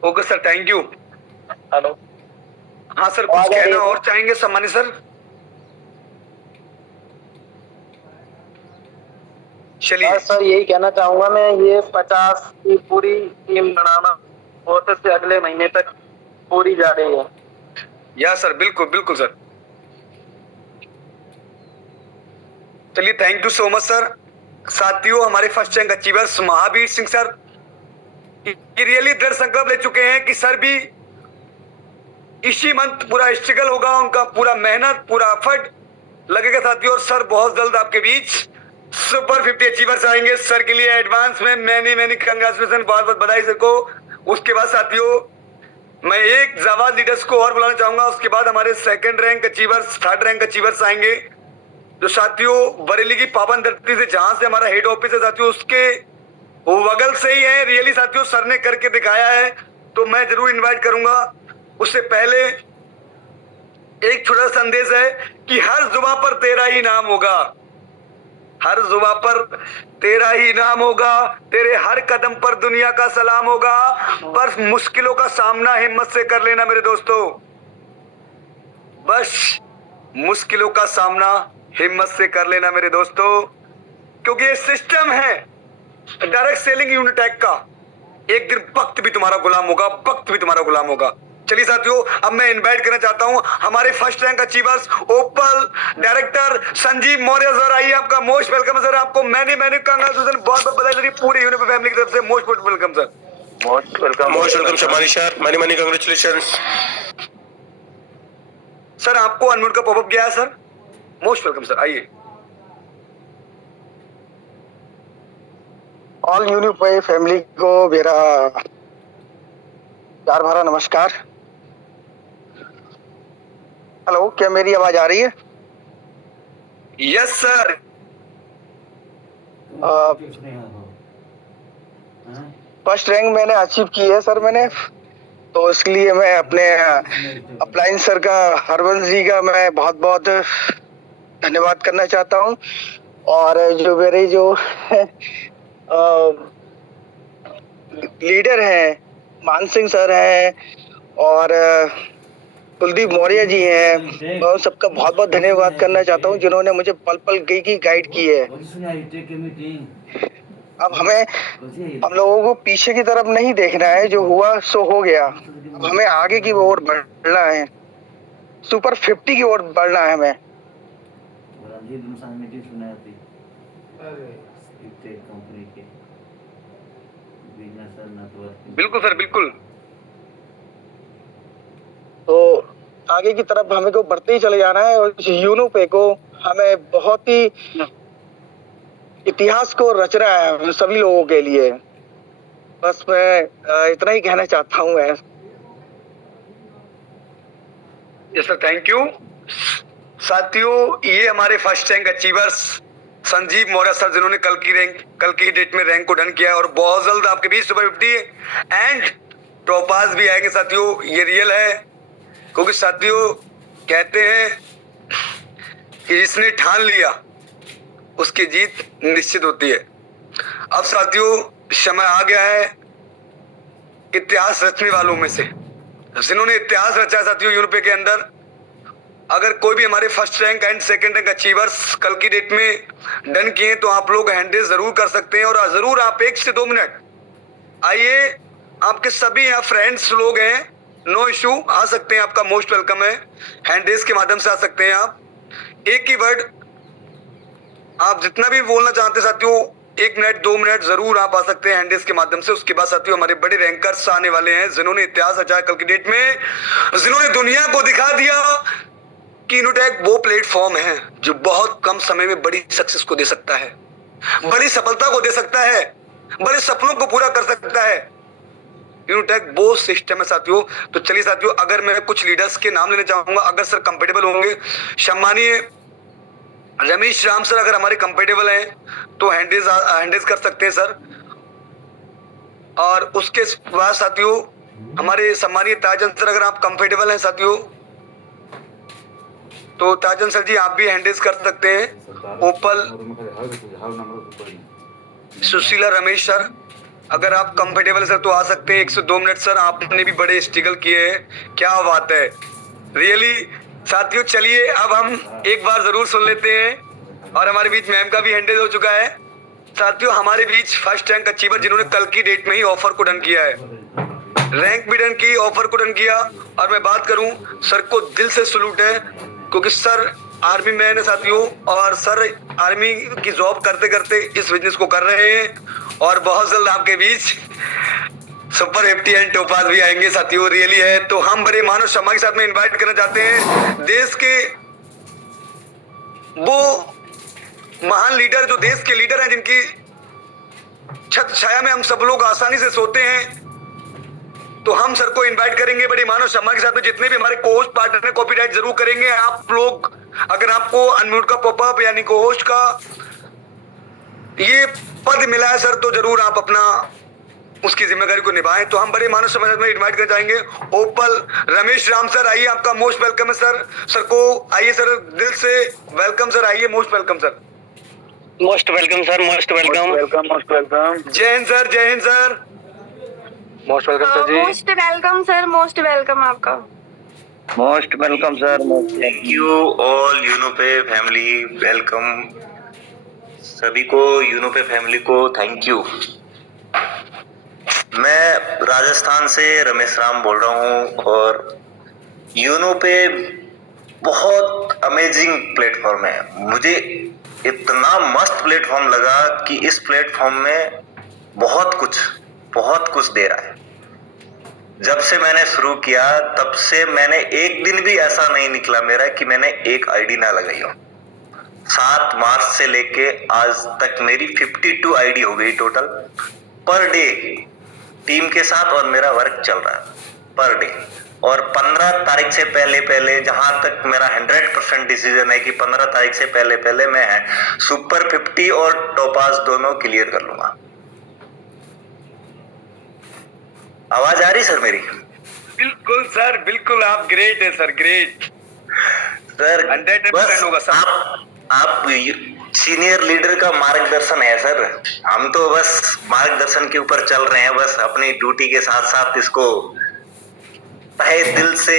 Okay sir, thank you. Hello, हाँ सर, कुछ कहना और चाहेंगे सम्मानित सर? चलिए सर, यही कहना चाहूंगा मैं, ये 50 की पूरी टीम बनाना कोशिश से अगले महीने तक पूरी जा रही है। या सर, बिल्कुल बिल्कुल सर। चलिए, thank you so much sir. साथियों, हमारे first rank achievers Mahavir Singh sir ये रियली दृढ़ संकल्प ले चुके हैं कि सर भी इसी मंथ पूरा स्ट्रगल होगा, उनका पूरा मेहनत, पूरा एफर्ट लगेगा साथियों। और सर बहुत जल्द आपके बीच सुपर 50 अचीवर्स आएंगे। सर के लिए एडवांस में मैनी कंग्रेचुलेशन, बहुत बहुत बधाई सर को। उसके बाद साथियों मैं एक जाबाज लीडर्स को और बुलाना चाहूंगा। उसके बाद हमारे second rank achievers, third rank achievers आएंगे, जो साथियों बरेली की पावन धरती से, जहां से हमारा हेड ऑफिस है साथियों, उसके वो बगल से ही है रियली साथियों। सर ने करके दिखाया है, तो मैं जरूर इनवाइट करूंगा। उससे पहले एक छोटा संदेश है कि हर जुबां पर तेरा ही नाम होगा, हर जुबां पर तेरा ही नाम होगा, तेरे हर कदम पर दुनिया का सलाम होगा। बस मुश्किलों का सामना हिम्मत से कर लेना मेरे दोस्तों, बस मुश्किलों का सामना हिम्मत से कर लेना मेरे दोस्तों, क्योंकि ये सिस्टम है डायरेक्ट सेलिंग यूनिटेक का। एक दिन वक्त भी तुम्हारा गुलाम होगा, वक्त भी तुम्हारा गुलाम होगा। चलिए साथियों, अब मैं इनवाइट करना चाहता हूं हमारे फर्स्ट रैंक अचीवर्स ओपल डायरेक्टर संजीव मौर्य सर। आइए, आपका मोस्ट वेलकम सर। आपको मैंने कांग्रेचुलेशन, बहुत बहुत बधाई पूरी यूनिफॉर्म फैमिली की तरफ से। Most welcome sir. Most welcome Shamani sir, many congratulations. Sir आपको अनम्यूट का पॉपअप गया है सर, मोस्ट वेलकम सर, आइए। ऑल यूनिफाई फैमिली को मेरा प्यार भरा नमस्कार। हेलो, क्या मेरी आवाज आ रही है? Yes sir. फर्स्ट रैंक मैंने अचीव की है सर मैंने, तो इसलिए मैं अपने अप्लायंस सर का, हरवंश जी का मैं बहुत बहुत धन्यवाद करना चाहता हूँ। और जो मेरे जो लीडर हैं, मान सिंह सर हैं और कुलदीप मौर्य जी हैं, मैं उन सबका बहुत बहुत धन्यवाद करना चाहता हूँ जिन्होंने मुझे पल पल की गाइड की है। अब हम लोगों को पीछे की तरफ नहीं देखना है, जो हुआ सो हो गया। अब हमें आगे की ओर बढ़ना है, सुपर 50 की ओर बढ़ना है हमें। बिल्कुल सर, बिल्कुल। तो आगे की तरफ हमें को बढ़ते ही चले जाना है और इस यूनोपे को हमें बहुत ही इतिहास को रचना है हम सभी लोगों के लिए। बस मैं इतना ही कहना चाहता हूँ। Yes sir, thank you. साथियों, ये हमारे first rank achievers Sanjeev Maurya sir, जिन्होंने कल की डेट में रैंक को डन किया और बहुत जल्द आपके बीच सुपर 50 एंड टॉपर्स भी आएंगे। साथियों, ये रियल है, क्योंकि साथियों कहते हैं कि जिसने ठान लिया उसकी जीत निश्चित होती है। अब साथियों समय आ गया है इतिहास रचने वालों में से, जिन्होंने इतिहास रचा है साथियों यूरोपे के अंदर। अगर कोई भी हमारे first rank and second rank achievers कल की डेट में डन किए तो आप लोग हैंड रेज जरूर कर सकते हैं, और जरूर आप 1 से 2 मिनट आइए। आपके सभी यहाँ फ्रेंड्स लोग हैं, नो इशू, आ सकते हैं, आपका मोस्ट वेलकम है। हैंड रेज के माध्यम से आ सकते हैं आप। एक ही वर्ड आप जितना भी बोलना चाहते हैं साथियों, 1 मिनट 2 मिनट जरूर आप आ सकते हैं हैंड रेज के माध्यम से। उसके बाद साथियों हमारे बड़े रैंकर्स आने वाले हैं, जिन्होंने इतिहास रचा कल की डेट में, जिन्होंने दुनिया को दिखा दिया कि इनोटेक वो प्लेटफॉर्म है जो बहुत कम समय में बड़ी सक्सेस को दे सकता है, बड़ी सफलता को दे सकता है, बड़े सपनों को पूरा कर सकता है। इनोटेक वो सिस्टम है साथियों। तो चलिए साथियों, अगर मैं कुछ लीडर्स के नाम लेना चाहूंगा, अगर सर कंफर्टेबल होंगे। सम्मानीय रमेश राम सर अगर हमारे कंफर्टेबल हैं तो हैंडरेज कर सकते हैं सर। और उसके बाद साथियों हमारे सम्मानीय ताजन सर, अगर आप कंफर्टेबल हैं साथियों तो ताजन सर जी आप भी हैंडरेज कर सकते हैं। ओपल सुशीला रमेश सर, अगर आप कंफर्टेबल सर तो आ सकते हैं। 1 से 2 मिनट सर, आपने भी बड़े स्ट्रगल किए हैं, क्या बात है रियली। साथियों चलिए अब हम एक बार जरूर सुन लेते हैं, और हमारे बीच मैम का भी हैंडरेज हो चुका है। साथियों हमारे बीच फर्स्ट रैंक अचीवर जिन्होंने कल की डेट में ही ऑफर को डन किया है, रैंक भी डन की, ऑफर को डन किया। और मैं बात करूं, सर को दिल से सलूट है, क्योंकि सर आर्मी मैन है साथियों, और सर आर्मी की जॉब करते करते इस बिजनेस को कर रहे हैं। और बहुत जल्द आपके बीच सुपर 50 एंड टॉपर्स भी आएंगे साथियों, रियली है। तो हम बड़े मानव सम्मान के साथ में इनवाइट करना चाहते हैं देश के वो महान लीडर, जो देश के लीडर हैं, जिनकी छत छाया में हम सब लोग आसानी से सोते हैं। तो हम सर को इनवाइट करेंगे बड़े मानव सम्मान के साथ में। जितने भी हमारे को-होस्ट पार्टनर हैं कॉपीराइट जरूर करेंगे आप लोग। अगर आपको अनम्यूट का पॉपअप यानी को-होस्ट का ये पद मिला है सर, तो जरूर आप अपना उसकी जिम्मेदारी को निभाएं। तो हम बड़े मानव सम्मान में इनवाइट करना चाहेंगे ओपल रमेश राम सर, आइए, आपका मोस्ट वेलकम है सर। सर को आइए सर, दिल से वेलकम सर, आइए, most welcome sir. Most welcome sir, most welcome, most welcome. जय हिंद सर, जय हिंद सर, मोस्ट वेलकम सर जी। Most welcome sir, most welcome आपका। Most welcome sir. Thank you all यूनोपे फैमिली, वेलकम सभी को, यूनोपे फैमिली को थैंक यू। मैं राजस्थान से रमेश राम बोल रहा हूँ, और यूनोपे बहुत अमेजिंग प्लेटफॉर्म है। मुझे इतना मस्त प्लेटफॉर्म लगा कि इस प्लेटफॉर्म में बहुत कुछ बहुत कुछ दे रहा है। जब से मैंने शुरू किया तब से मैंने एक दिन भी ऐसा नहीं निकला मेरा कि मैंने एक आईडी ना लगाई हो। 7 मार्च से लेके आज तक मेरी 52 आईडी हो गई टोटल पर डे टीम के साथ, और मेरा वर्क चल रहा है पर डे। और 15 तारीख से पहले जहां तक मेरा 100% डिसीजन है कि 15 तारीख से पहले मैं सुपर 50 और टोपाज दोनों क्लियर कर लूंगा। आवाज आ रही सर मेरी? बिल्कुल सर, बिल्कुल आप ग्रेट है सर, ग्रेट सर। 100% होगा सर। आप सीनियर लीडर का मार्गदर्शन है सर, हम तो बस मार्गदर्शन के ऊपर चल रहे हैं, बस अपनी ड्यूटी के साथ साथ इसको तहे दिल से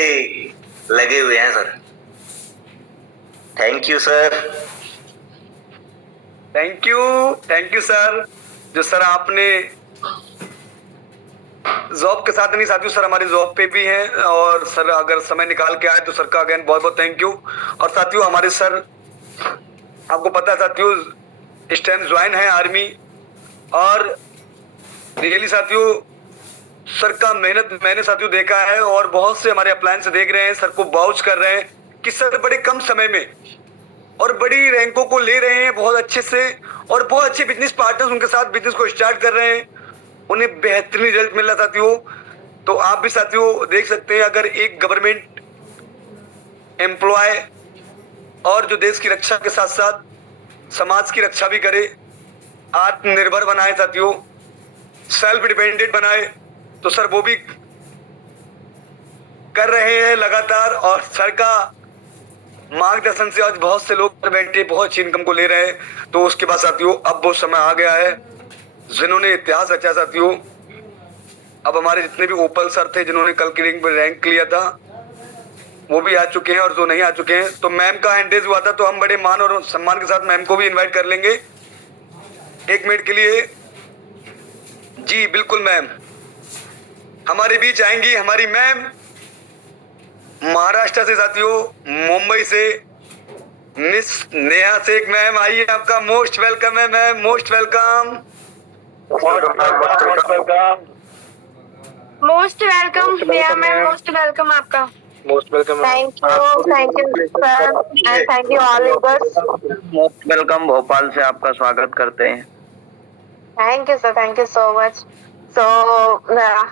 लगे हुए हैं sir. Thank you sir. Thank you sir. जो सर आपने जॉब के साथ नहीं साथियों, सर हमारी जॉब पे भी हैं, और सर अगर समय निकाल के आए तो सर का अगेन बहुत बहुत थैंक यू। और साथियों हमारे सर, आपको पता है साथियों, इस टाइम ज्वाइन है आर्मी, और रियली साथियों सर का मेहनत मैंने साथियों देखा है, और बहुत से हमारे अप्लायंस देख रहे हैं, सर को बाउच कर रहे हैं कि सर बड़े कम समय में और बड़ी रैंकों को ले रहे हैं बहुत अच्छे से, और बहुत अच्छे बिजनेस पार्टनर्स उनके साथ बिजनेस को स्टार्ट कर रहे हैं, उन्हें बेहतरीन रिजल्ट मिल रहा साथियों। तो आप भी साथियों देख सकते हैं, अगर एक गवर्नमेंट एम्प्लॉय और जो देश की रक्षा के साथ साथ समाज की रक्षा भी करे, आत्मनिर्भर बनाए साथियों, सेल्फ डिपेंडेंट बनाए, तो सर वो भी कर रहे हैं लगातार। और सर का मार्गदर्शन से आज बहुत से लोग बैठे बहुत अच्छी इनकम को ले रहे हैं। तो उसके बाद साथियों अब वो समय आ गया है जिन्होंने इतिहास रचा साथियों। अब हमारे जितने भी ओपल सर थे जिन्होंने कल की रैंक में रैंक लिया था, वो भी आ चुके हैं, और जो नहीं आ चुके हैं, तो मैम का हैंडेज हुआ था, तो हम बड़े मान और सम्मान के साथ मैम को भी इनवाइट कर लेंगे 1 मिनट के लिए। जी बिल्कुल मैम हमारे बीच आएंगी, हमारी मैम महाराष्ट्र से साथियों, मुंबई से मिस नेहा शेख मैम, आइए, आपका मोस्ट वेलकम है ma'am, most welcome. Most welcome Neha ma'am, most welcome आपका। Most welcome. Thank you sir, and thank you all leaders. Most welcome. Bhopal से आपका स्वागत करते हैं। Thank you sir, thank you so much. तो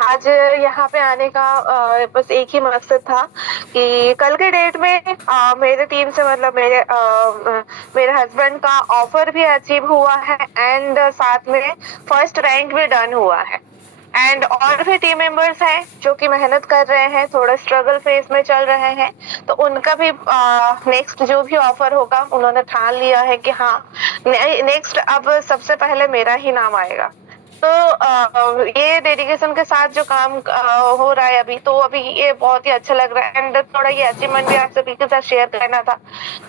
आज यहाँ पे आने का बस एक ही मकसद था कि कल के डेट में मेरे टीम से मतलब मेरे हस्बैंड का ऑफर भी अचीव हुआ है, एंड साथ में फर्स्ट रैंक भी डन हुआ है, एंड और भी टीम मेंबर्स हैं जो कि मेहनत कर रहे हैं, थोड़ा स्ट्रगल फेस में चल रहे हैं, तो उनका भी नेक्स्ट जो भी ऑफर होगा उन्होंने ठान लिया है कि हाँ नेक्स्ट अब सबसे पहले मेरा ही नाम आएगा। तो ये डेडिकेशन के साथ जो काम हो रहा है अभी ये बहुत ही अच्छा लग रहा है, एंड थोड़ा ये अचीवमेंट भी आप सभी के साथ शेयर करना था।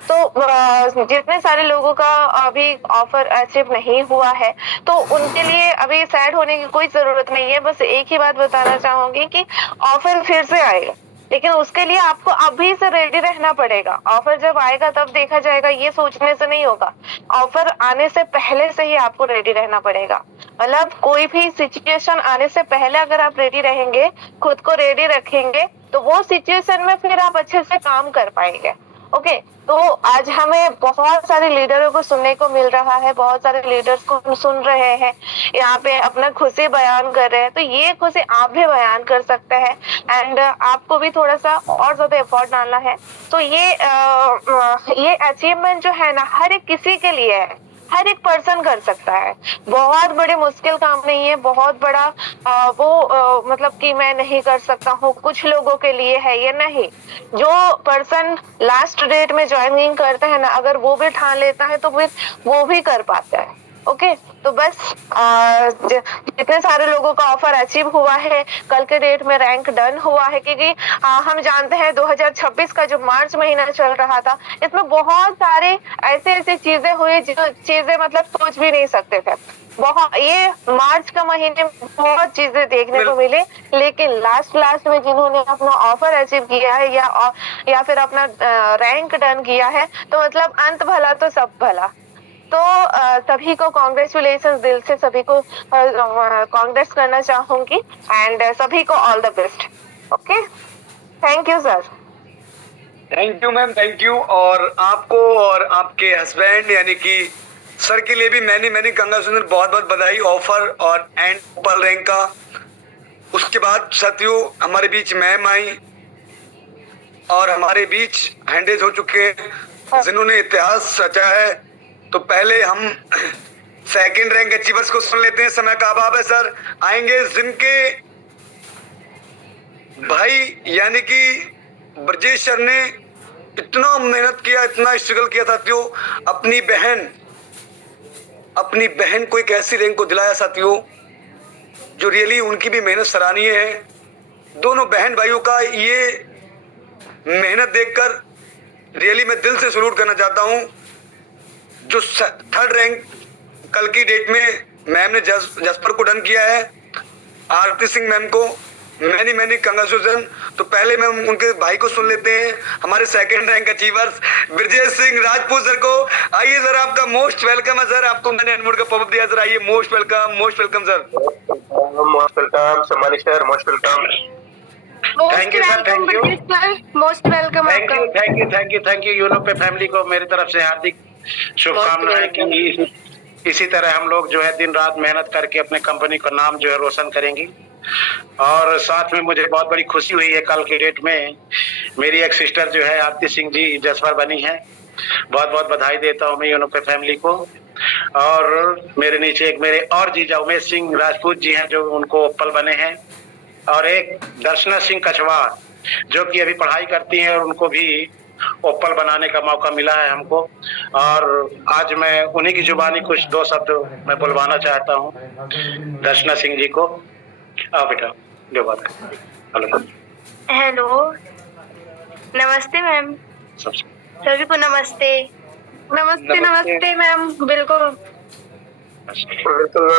तो जितने सारे लोगों का अभी ऑफर अचीव नहीं हुआ है, तो उनके लिए अभी सैड होने की कोई जरूरत नहीं है। बस एक ही बात बताना चाहूंगी कि ऑफर फिर से आएगा, लेकिन उसके लिए आपको अभी से रेडी रहना पड़ेगा। ऑफर जब आएगा तब देखा जाएगा, ये सोचने से नहीं होगा। ऑफर आने से पहले से ही आपको रेडी रहना पड़ेगा। मतलब कोई भी सिचुएशन आने से पहले अगर आप रेडी रहेंगे, खुद को रेडी रखेंगे, तो वो सिचुएशन में फिर आप अच्छे से काम कर पाएंगे। ओके, तो आज हमें बहुत सारे लीडरों को सुनने को मिल रहा है, बहुत सारे लीडर्स को हम सुन रहे हैं, यहाँ पे अपना खुशी बयान कर रहे हैं, तो ये खुशी आप भी बयान कर सकते हैं, एंड आपको भी थोड़ा सा और ज्यादा एफर्ट डालना है। तो ये अचीवमेंट जो है ना, हर एक किसी के लिए है, हर एक पर्सन कर सकता है। बहुत बड़े मुश्किल काम नहीं है, बहुत बड़ा मतलब कि मैं नहीं कर सकता हूँ कुछ लोगों के लिए है, ये नहीं। जो पर्सन लास्ट डेट में ज्वाइनिंग करते हैं ना, अगर वो भी ठान लेता है तो फिर वो भी कर पाता है। ओके, तो बस जितने सारे लोगों का ऑफर अचीव हुआ है, कल के डेट में रैंक डन हुआ है, क्योंकि हम जानते हैं 2026 का जो मार्च महीना चल रहा था, इसमें बहुत सारे ऐसे चीजें हुई जो चीजें मतलब सोच भी नहीं सकते थे। बहुत ये मार्च का महीने में बहुत चीजें देखने को मिली, लेकिन लास्ट में जिन्होंने अपना ऑफर अचीव किया है या फिर अपना रैंक डन किया है, तो मतलब अंत भला तो सब भला। तो सभी को कॉन्ग्रेचुलेशन, दिल से सभी को कांग्रेस करना चाहूंगी एंड सभी को all the best. Okay, thank you sir. Thank you ma'am, thank you. और आपको और आपके हस्बैंड यानी कि सर के लिए भी मैनी कांग्रेचुलेशन, बहुत बहुत बधाई ऑफर और एंड ओपल रैंक का। उसके बाद साथियों हमारे बीच मैम आई और हमारे बीच हैंडेज हो चुके हैं जिन्होंने इतिहास रचा है। तो पहले हम सेकंड रैंक अचीवर्स को सुन लेते हैं। समय का अभाव है सर, आएंगे जिनके भाई यानी कि ब्रजेश सर ने इतना मेहनत किया, इतना स्ट्रगल किया साथियों, अपनी बहन को एक ऐसी रैंक को दिलाया साथियों जो रियली उनकी भी मेहनत सराहनीय है। दोनों बहन भाइयों का ये मेहनत देखकर रियली मैं दिल से सैल्यूट करना चाहता हूं। जो थर्ड रैंक कल की डेट में मैम ने जसपर को डन किया है, आरती सिंह मैम को मैनी कांग्रेचुलेशन। तो पहले मैं उनके भाई को सुन लेते हैं, हमारे second rank achievers Brajesh Singh Rajput sir को। आइए सर, आपका मोस्ट वेलकम है सर, आपको मैंने अनमोड का पॉपअप दिया सर। आइए, most welcome sir. Most welcome सम्मानित sir, most welcome. Thank you sir, thank you, most welcome. Thank you Unopay family को मेरी तरफ से हार्दिक शुभकामनाएं कि इसी तरह हम लोग जो है दिन रात मेहनत करके अपने कंपनी का नाम जो है रोशन करेंगे। और साथ में मुझे बहुत बड़ी खुशी हुई है, कल की डेट में मेरी एक सिस्टर जो है आरती सिंह जी जसवर बनी है। बहुत बहुत बधाई देता हूँ मैं यूनो पे फैमिली को। और मेरे नीचे एक मेरे और जीजा उमेश सिंह राजपूत जी हैं जो उनको ओपल बने हैं, और एक दर्शना सिंह कछवार जो कि अभी पढ़ाई करती हैं और उनको भी ओपल बनाने का मौका मिला है हमको। और आज मैं उन्हीं की जुबानी कुछ दो शब्द मैं बुलवाना चाहता हूँ दर्शना सिंह जी को। आओ बेटा, जो बात है। हेलो, नमस्ते मैम, सभी को नमस्ते। नमस्ते मैम, बिल्कुल मैम।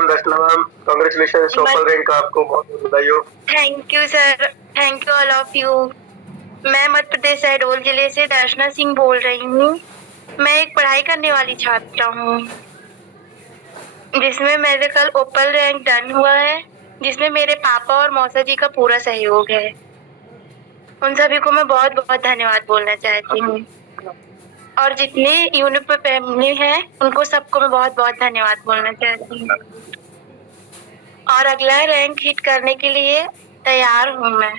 दर्शना मैम, कांग्रेचुलेशन, ओपल रैंक का आपको बहुत बधाई हो। Thank you sir, thank you all of you. मैं मध्य प्रदेश शहडोल जिले से दर्शना सिंह बोल रही हूँ। मैं एक पढ़ाई करने वाली छात्रा हूँ जिसमें मेरे कल ओपल रैंक डन हुआ है, जिसमें मेरे पापा और मौसा जी का पूरा सहयोग है। उन सभी को मैं बहुत बहुत धन्यवाद बोलना चाहती हूँ, और जितने यूनिट पे फैमिली है उनको सबको मैं बहुत बहुत धन्यवाद बोलना चाहती हूँ। और अगला रैंक हिट करने के लिए तैयार हूँ मैं।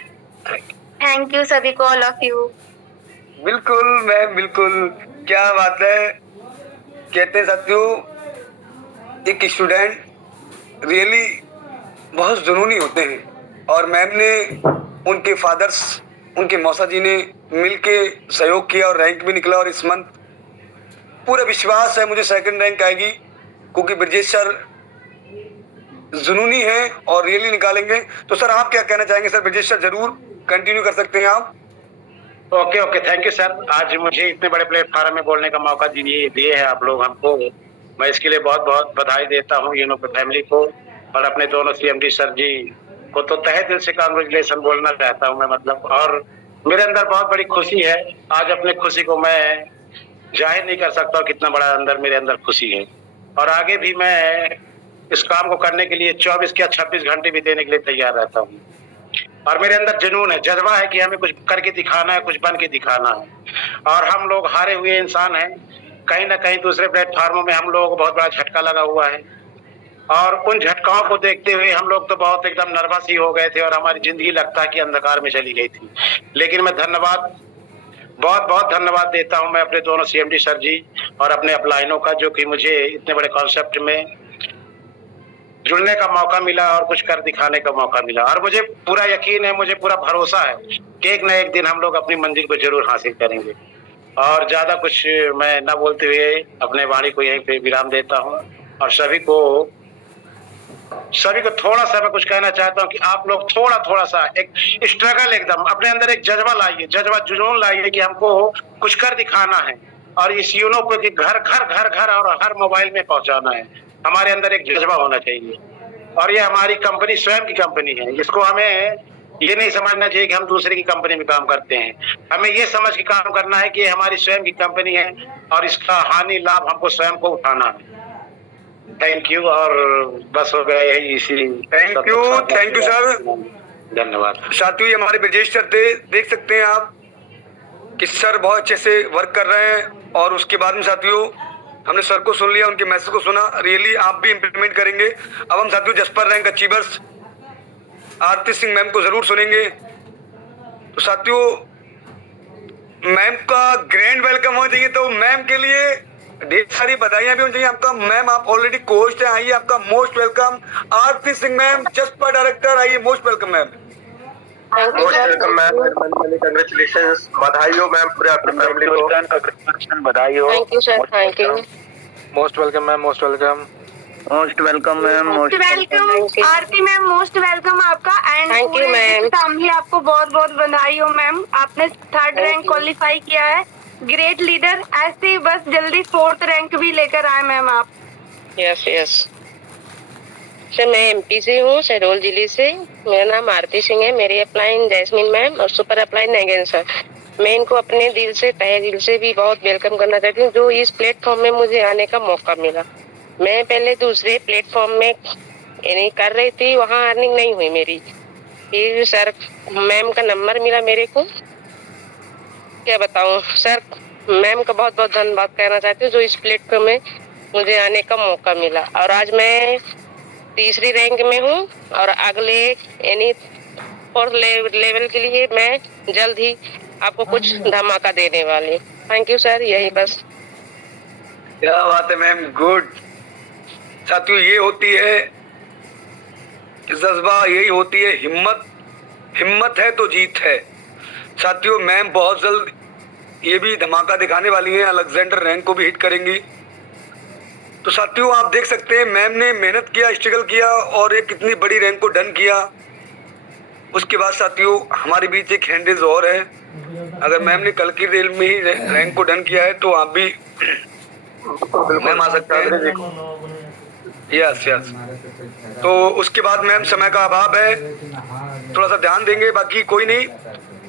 थैंक यू सभी को, ऑल ऑफ यू। बिल्कुल मैम, बिल्कुल, क्या बात है। कहते हैं साथियों एक स्टूडेंट रियली बहुत जुनूनी होते हैं, और मैम ने उनके फादर्स, उनके मौसा जी ने मिलके सहयोग किया और रैंक भी निकला। और इस मंथ पूरा विश्वास है मुझे सेकंड रैंक आएगी, क्योंकि ब्रजेश सर जुनूनी है और रियली निकालेंगे। तो सर आप क्या कहना चाहेंगे? सर ब्रजेश सर जरूर कंटिन्यू कर सकते हैं आप। Okay, thank you sir. आज मुझे इतने बड़े प्लेटफॉर्म में बोलने का मौका दिए है आप लोग हमको, मैं इसके लिए बहुत बहुत बधाई देता हूँ यूनो पे फैमिली को, और अपने दोनों CMD सर जी को तो तहे दिल से कांग्रेचुलेशन बोलना चाहता हूँ मैं, मतलब। और मेरे अंदर बहुत बड़ी खुशी है, आज अपने खुशी को मैं जाहिर नहीं कर सकता कितना बड़ा अंदर मेरे अंदर खुशी है। और आगे भी मैं इस काम को करने के लिए 24 या 26 घंटे भी देने के लिए तैयार रहता हूँ। और मेरे अंदर जुनून है, जज्बा है कि हमें कुछ करके दिखाना है, कुछ बन के दिखाना है। और हम लोग हारे हुए इंसान हैं, कहीं ना कहीं दूसरे प्लेटफॉर्मों में हम लोगों को बहुत बड़ा झटका लगा हुआ है, और उन झटकाओं को देखते हुए हम लोग तो बहुत एकदम नर्वस ही हो गए थे, और हमारी जिंदगी लगता है कि अंधकार में चली गई थी। लेकिन मैं बहुत बहुत धन्यवाद देता हूं मैं अपने दोनों CMD सर जी और अपने अपलाइनों का, जो कि मुझे इतने बड़े कॉन्सेप्ट में जुड़ने का मौका मिला और कुछ कर दिखाने का मौका मिला। और मुझे पूरा यकीन है, मुझे पूरा भरोसा है कि एक न एक दिन हम लोग अपनी मंजिल को जरूर हासिल करेंगे। और ज्यादा कुछ मैं न बोलते हुए अपने वाणी को यहीं पे विराम देता हूं, और सभी को थोड़ा सा मैं कुछ कहना चाहता हूं कि आप लोग थोड़ा सा एक स्ट्रगल, एकदम अपने अंदर एक जज्बा लाइए, जुनून लाइए कि हमको कुछ कर दिखाना है, और इस यूनो को घर और हर मोबाइल में पहुंचाना है। हमारे अंदर एक जज्बा होना चाहिए, और ये हमारी कंपनी स्वयं की कंपनी है, इसको हमें ये नहीं समझना चाहिए कि हम दूसरे की कंपनी में काम करते हैं। हमें ये समझ के काम करना है कि ये हमारी स्वयं की कंपनी है और इसका हानि लाभ हमको स्वयं को उठाना है। Thank you. और बस हो गया यही, इसी। थैंक यू सर, धन्यवाद। साथियों ये हमारे ब्रजेश सर थे, देख सकते हैं आप कि सर बहुत अच्छे से वर्क कर रहे हैं। और उसके बाद में साथियों हमने सर को सुन लिया, उनके मैसेज को सुना, रियली आप भी इम्प्लीमेंट करेंगे। अब हम साथियों जसपर रैंक अचीवर्स आरती सिंह मैम को जरूर सुनेंगे। तो साथियों मैम का ग्रैंड वेलकम होना चाहिए, तो मैम के लिए ढेर सारी बधाइयां भी होनी चाहिए आपका। मैम आप ऑलरेडी कोस्ट हैं, आइए आपका most welcome. Aarti Singh ma'am जसपर डायरेक्टर, आइए most welcome ma'am. Most welcome ma'am, congratulations, बधाई हो मैम पूरे आपकी फैमिली को, बधाई हो। Thank you sir, thank you. Most welcome ma'am, most welcome, most welcome ma'am, most welcome. Aarti ma'am most welcome आपका। And thank you ma'am, family आपको बहुत बहुत बधाई हो मैम, आपने 3rd रैंक क्वालिफाई किया है। ग्रेट लीडर, ऐसे ही बस जल्दी 4th रैंक भी लेकर आए मैम आप। यस यस सर, मैं एमपी से हूँ, शहडोल जिले से। मेरा नाम आरती सिंह है, मेरी अपलाइन जैस्मिन मैम और सुपर अपलाइन नैगन सर। मैं इनको अपने दिल से, तहे दिल से भी बहुत वेलकम करना चाहती हूँ जो इस प्लेटफॉर्म में मुझे आने का मौका मिला। मैं पहले दूसरे प्लेटफॉर्म में यानी कर रही थी, वहाँ अर्निंग नहीं हुई मेरी। फिर सर मैम का नंबर मिला मेरे को, क्या बताऊँ सर, मैम का बहुत बहुत धन्यवाद कहना चाहती हूँ जो इस प्लेटफॉर्म में मुझे आने का मौका मिला। और आज मैं 3री रैंक में हूँ और अगले यानी 4th लेवल के लिए मैं जल्द ही आपको कुछ धमाका देने वाली। थैंक यू सर, यही बस। क्या बात है मैम, गुड। साथियों ये होती है जज्बा, यही होती है हिम्मत। हिम्मत है तो जीत है। साथियों मैम बहुत जल्द ये भी धमाका दिखाने वाली हैं, अलेक्जेंडर रैंक को भी हिट करेंगी। तो साथियों आप देख सकते हैं मैम ने मेहनत किया, स्ट्रगल किया और एक कितनी बड़ी रैंक को डन किया। उसके बाद साथियों हमारे बीच एक हैंडरेज और है, अगर मैम ने कल की रेल में ही रैंक को डन किया है तो आप भी मैम आ सकते हैं। Yes yes. तो उसके बाद मैम समय का अभाव है, थोड़ा सा ध्यान देंगे, बाकी कोई नहीं।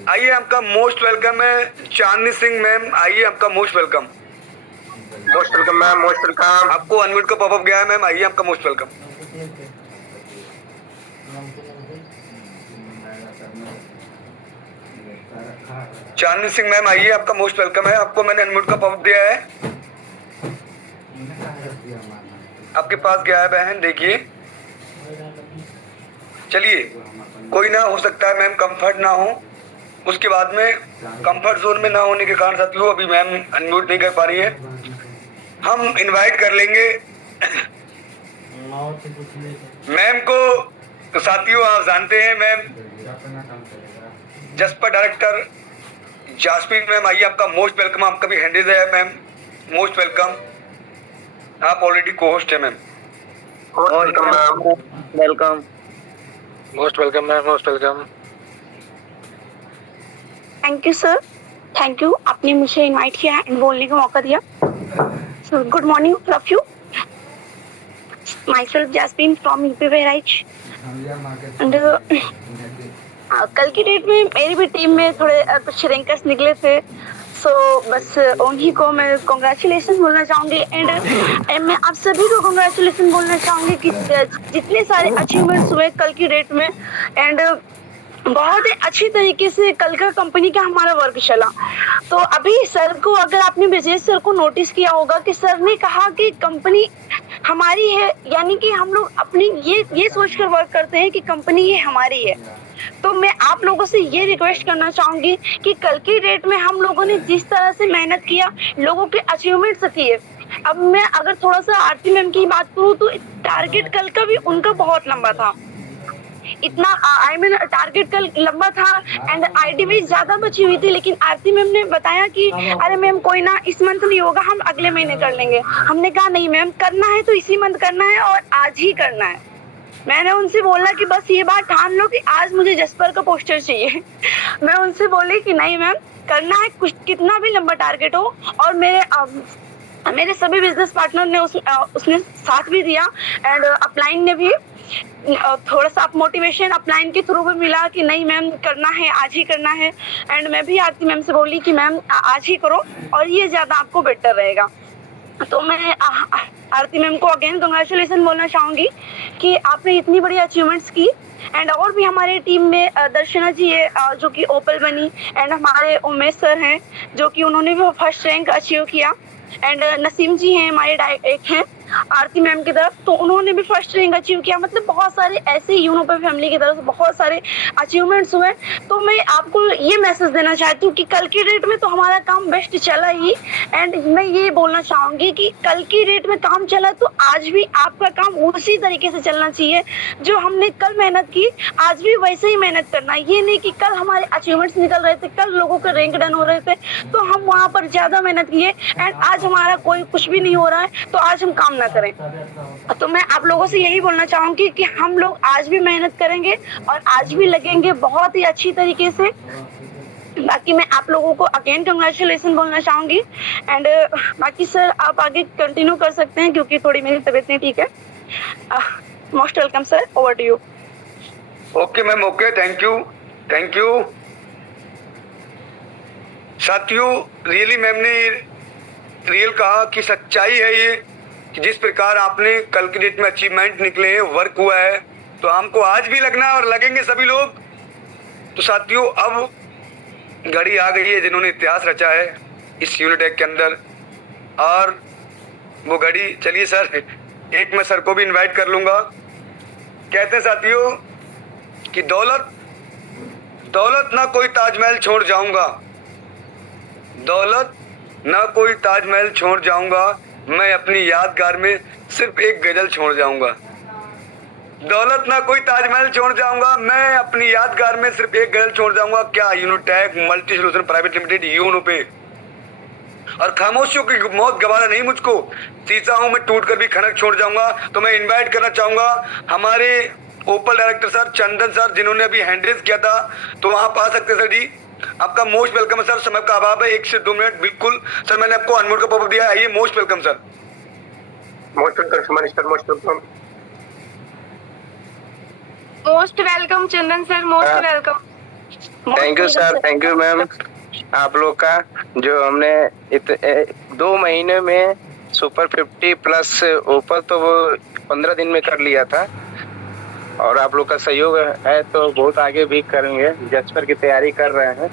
आइए आपका मोस्ट वेलकम है चांदनी सिंह मैम, आइए आपका most welcome. Most welcome ma'am, most welcome. आपको अनम्यूट का पॉपअप गया है मैम, आइए आपका मोस्ट वेलकम। चांदनी सिंह मैम आइए, आपका मोस्ट वेलकम है। आपको मैंने अनम्यूट का पॉपअप दिया है, आपके पास गया है बहन, देखिए। चलिए कोई ना, हो सकता है मैम कंफर्ट ना हो, उसके बाद में कंफर्ट जोन में ना होने के कारण साथियों अभी मैम अनम्यूट नहीं कर पा रही है। हम इनवाइट कर लेंगे मैम को। तो साथियों आप जानते हैं मैम जसपर डायरेक्टर जास्मिन मैम, आइए आपका मोस्ट वेलकम। आपका भी हैंडल है मैम, मोस्ट वेलकम। आप ऑलरेडी को होस्ट है ma'am. Welcome, most welcome ma'am, most welcome. Thank you sir, thank you, आपने मुझे इनवाइट किया एंड बोलने का मौका दिया। So good morning all of you, myself Jasmine from UP Bahraich. And कल की डेट में मेरी भी टीम में थोड़े कुछ रैंकर्स निकले थे, सो बस उन्हीं को मैं कॉन्ग्रेचुलेसन बोलना चाहूँगी। एंड मैं आप सभी को कॉन्ग्रेचुलेसन बोलना चाहूँगी कि जितने सारे अचीवमेंट्स हुए कल की डेट में, एंड बहुत ही अच्छी तरीके से कल का कंपनी का हमारा वर्क चला। तो अभी सर को, अगर आपने ब्रजेश सर को नोटिस किया होगा कि सर ने कहा कि कंपनी हमारी है, यानी कि हम लोग अपनी ये सोचकर वर्क करते हैं कि कंपनी ये हमारी है। तो मैं आप लोगों से ये रिक्वेस्ट करना चाहूंगी कि कल की डेट में हम लोगों ने जिस तरह से मेहनत किया, लोगों के अचीवमेंट्स किए। अब मैं अगर थोड़ा सा आरती मैम की बात करूँ तो टारगेट कल का भी उनका बहुत लंबा था, इतना टारगेट कल लंबा था एंड आईडी भी ज्यादा बची हुई थी, लेकिन आरती मैम ने बताया कि अरे मैम कोई ना, इस मंथ नहीं होगा, हम अगले महीने कर लेंगे। हमने कहा नहीं मैम, करना है तो इसी मंथ करना है और आज ही करना है। मैंने उनसे बोला कि बस ये बात ठान लो कि आज मुझे जसपर का पोस्टर चाहिए। मैं उनसे बोली कि नहीं मैम, करना है, कुछ कितना भी लंबा टारगेट हो। और मेरे मेरे सभी बिजनेस पार्टनर ने उसने साथ भी दिया एंड अपलाइन ने भी थोड़ा सा मोटिवेशन अपलाइन के थ्रू भी मिला कि नहीं मैम करना है, आज ही करना है। एंड मैं भी आरती मैम से बोली कि मैम आज ही करो और ये ज़्यादा आपको बेटर रहेगा। तो मैं आरती मैम को अगेन कंग्रेचुलेसन बोलना चाहूँगी कि आपने इतनी बड़ी अचीवमेंट्स की। एंड और भी हमारे टीम में दर्शना जी है जो कि ओपल बनी, एंड हमारे उमेश सर हैं जो कि उन्होंने भी फर्स्ट रैंक अचीव किया, एंड नसीम जी हैं हमारे डायरेक्ट हैं आरती मैम की तरफ, तो उन्होंने भी फर्स्ट रैंक अचीव किया। मतलब बहुत सारे ऐसे यूनो पे फैमिली की तरफ से बहुत सारे अचीवमेंट्स हुए। तो मैं आपको ये मैसेज देना चाहती हूँ कि कल की डेट में तो हमारा काम बेस्ट चला ही, एंड मैं ये बोलना चाहूँगी कि कल की डेट में काम चला तो आज भी आपका काम उसी तरीके से चलना चाहिए। जो हमने कल मेहनत की आज भी वैसे ही मेहनत करना। ये नहीं कि कल हमारे अचीवमेंट्स निकल रहे थे, कल लोगों के रैंक डन हो रहे थे तो हम वहाँ पर ज़्यादा मेहनत किए एंड आज हमारा कोई कुछ भी नहीं हो रहा है तो आज हम काम ना करें। तो मैं आप लोगों से यही बोलना चाहूंगी कि हम लोग आज भी मेहनत करेंगे और आज भी लगेंगे बहुत ही अच्छी तरीके से। बाकी मैं आप लोगों को अगेन कंग्रेचुलेसन बोलना चाहूंगी एंड बाकी सर आप आगे कंटिन्यू कर सकते हैं क्योंकि थोड़ी मेरी तबीयत नहीं ठीक है। Most welcome sir, over to you. Okay ma'am, okay, thank you. साथियों, रियली मैम ने रियल कहा कि सच्चाई है ये कि जिस प्रकार आपने कल की डेट में अचीवमेंट निकले हैं, वर्क हुआ है, तो हमको आज भी लगना है और लगेंगे सभी लोग। तो साथियों, अब घड़ी आ गई है जिन्होंने इतिहास रचा है इस यूनिटेक के अंदर, और वो घड़ी, चलिए सर, एक मैं सर को भी इनवाइट कर लूँगा। कहते हैं साथियों कि दौलत ना कोई ताजमहल छोड़ जाऊँगा, दौलत ना कोई ताजमहल छोड़ जाऊँगा, मैं अपनी यादगार में सिर्फ एक गजल छोड़ जाऊंगा। दौलत ना कोई ताजमहल छोड़ जाऊंगा, मैं अपनी यादगार में सिर्फ एक गजल छोड़ जाऊंगा। क्या Unitech multi solution private limited यूनो पे, और खामोशियों की मौत गवारा नहीं मुझको, शीशा हूं मैं टूट कर भी खनक छोड़ जाऊंगा। तो मैं इन्वाइट करना चाहूंगा हमारे ओपल डायरेक्टर सर चंदन सर, जिन्होंने अभी हैंड रेज किया था, तो वहां पा सकते सर जी। आपका मोस्ट वेलकम है सर, समय का अभाव है, 1 से 2 मिनट बिल्कुल सर, मैंने आपको अनमोड का पॉपअप दिया है। आइए, most welcome sir. Most welcome mister, most welcome. Most welcome Chandan sir, most welcome. Thank you sir, thank you ma'am आप लोग का, जो हमने 2 महीने में सुपर 50 प्लस ओपल तो वो 15 दिन में कर लिया था, और आप लोग का सहयोग है तो बहुत आगे भी करेंगे। जस्पर की तैयारी कर रहे हैं।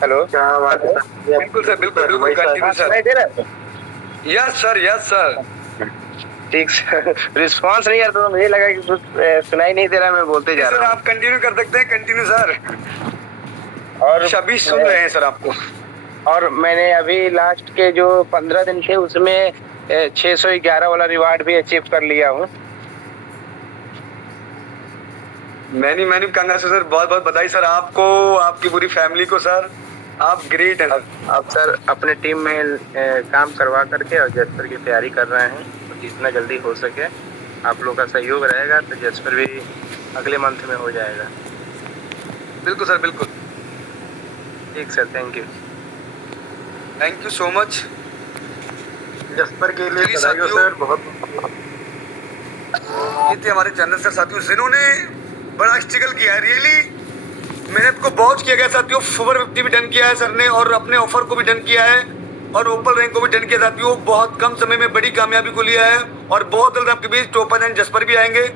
हेलो, क्या बात है? बिल्कुल सर, बिल्कुल कंटिन्यू सर। Yes sir. ठीक सर, रिस्पांस नहीं आता तो मुझे लगा कि कुछ सुनाई नहीं दे रहा, मैं बोलते जा रहा हूँ। सर आप कंटिन्यू कर सकते हैं, कंटिन्यू सर। और सभी सुन रहे हैं सर आपको। और मैंने अभी लास्ट के जो 15 दिन थे उसमें 611 वाला रिवार्ड भी अचीव कर लिया हूँ। मैनी कांग्रेस सर, बहुत बहुत बधाई सर आपको, आपकी पूरी फैमिली को सर, आप ग्रेट हैं। अब सर अपने टीम में काम करवा करके और जस्पर की तैयारी कर रहे हैं, तो जितना जल्दी हो सके आप लोग का सहयोग रहेगा तो जस्पर भी अगले मंथ में हो जाएगा। बिल्कुल सर, बिल्कुल। ठीक sir, thank you so much. Jasper के लिए सर बहुत। ये थे हमारे चंदन सर साथियों, जिन्होंने बड़ा स्ट्रगल किया है, रियली मेहनत को बहुत किया गया साथियों। सुपर 50 भी डन किया है सर ने, और अपने ऑफर को भी डन किया है, और ओपल रैंक को भी डन किया साथियों। बहुत कम समय में बड़ी कामयाबी को लिया है, और बहुत जल्द आपके बीच टोपन एंड जस्पर भी आएंगे।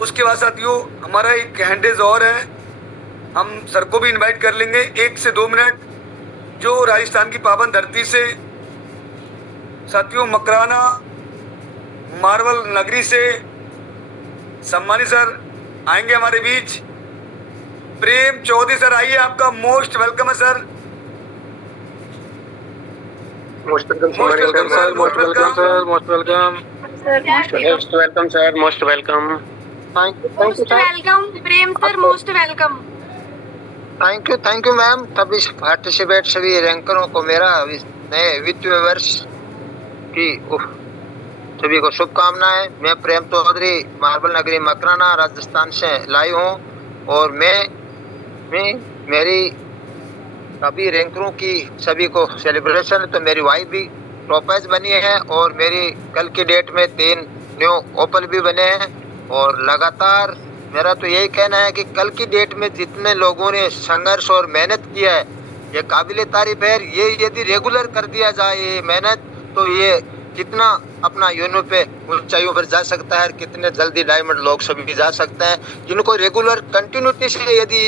उसके बाद साथियों हमारा एक हैंडेज और है, हम सर को भी इन्वाइट कर लेंगे 1 से 2 मिनट, जो राजस्थान की पावन धरती से साथियों मकराना मार्वल नगरी से सम्मानित सर आएंगे हमारे बीच। प्रेम चौधरी सर, आइए, आपका मोस्ट वेलकम है sir. Most welcome sir, most welcome sir, most welcome sir, most welcome. Prem sir, most welcome. Thank you ma'am. सभी पार्टिसिपेट सभी रैंकरों को मेरा नए वित्तीय वर्ष की सभी को शुभकामनाएं। मैं प्रेम चौधरी मार्बल नगरी मकराना राजस्थान से लाई हूँ, और मैं मेरी अभी रैंकरों की सभी को सेलिब्रेशन, तो मेरी वाइफ भी टॉपर्स बनी है और मेरी कल की डेट में 3 न्यू ओपल भी बने हैं। और लगातार मेरा तो यही कहना है कि कल की डेट में जितने लोगों ने संघर्ष और मेहनत किया है ये काबिले तारीफ है। ये यदि रेगुलर कर दिया जाए ये मेहनत, तो ये कितना अपना यूनो पे ऊंचाइयों पर जा सकता है, कितने जल्दी डायमंड लोग सभी जा सकते हैं। जिनको रेगुलर कंटिन्यूटी से यदि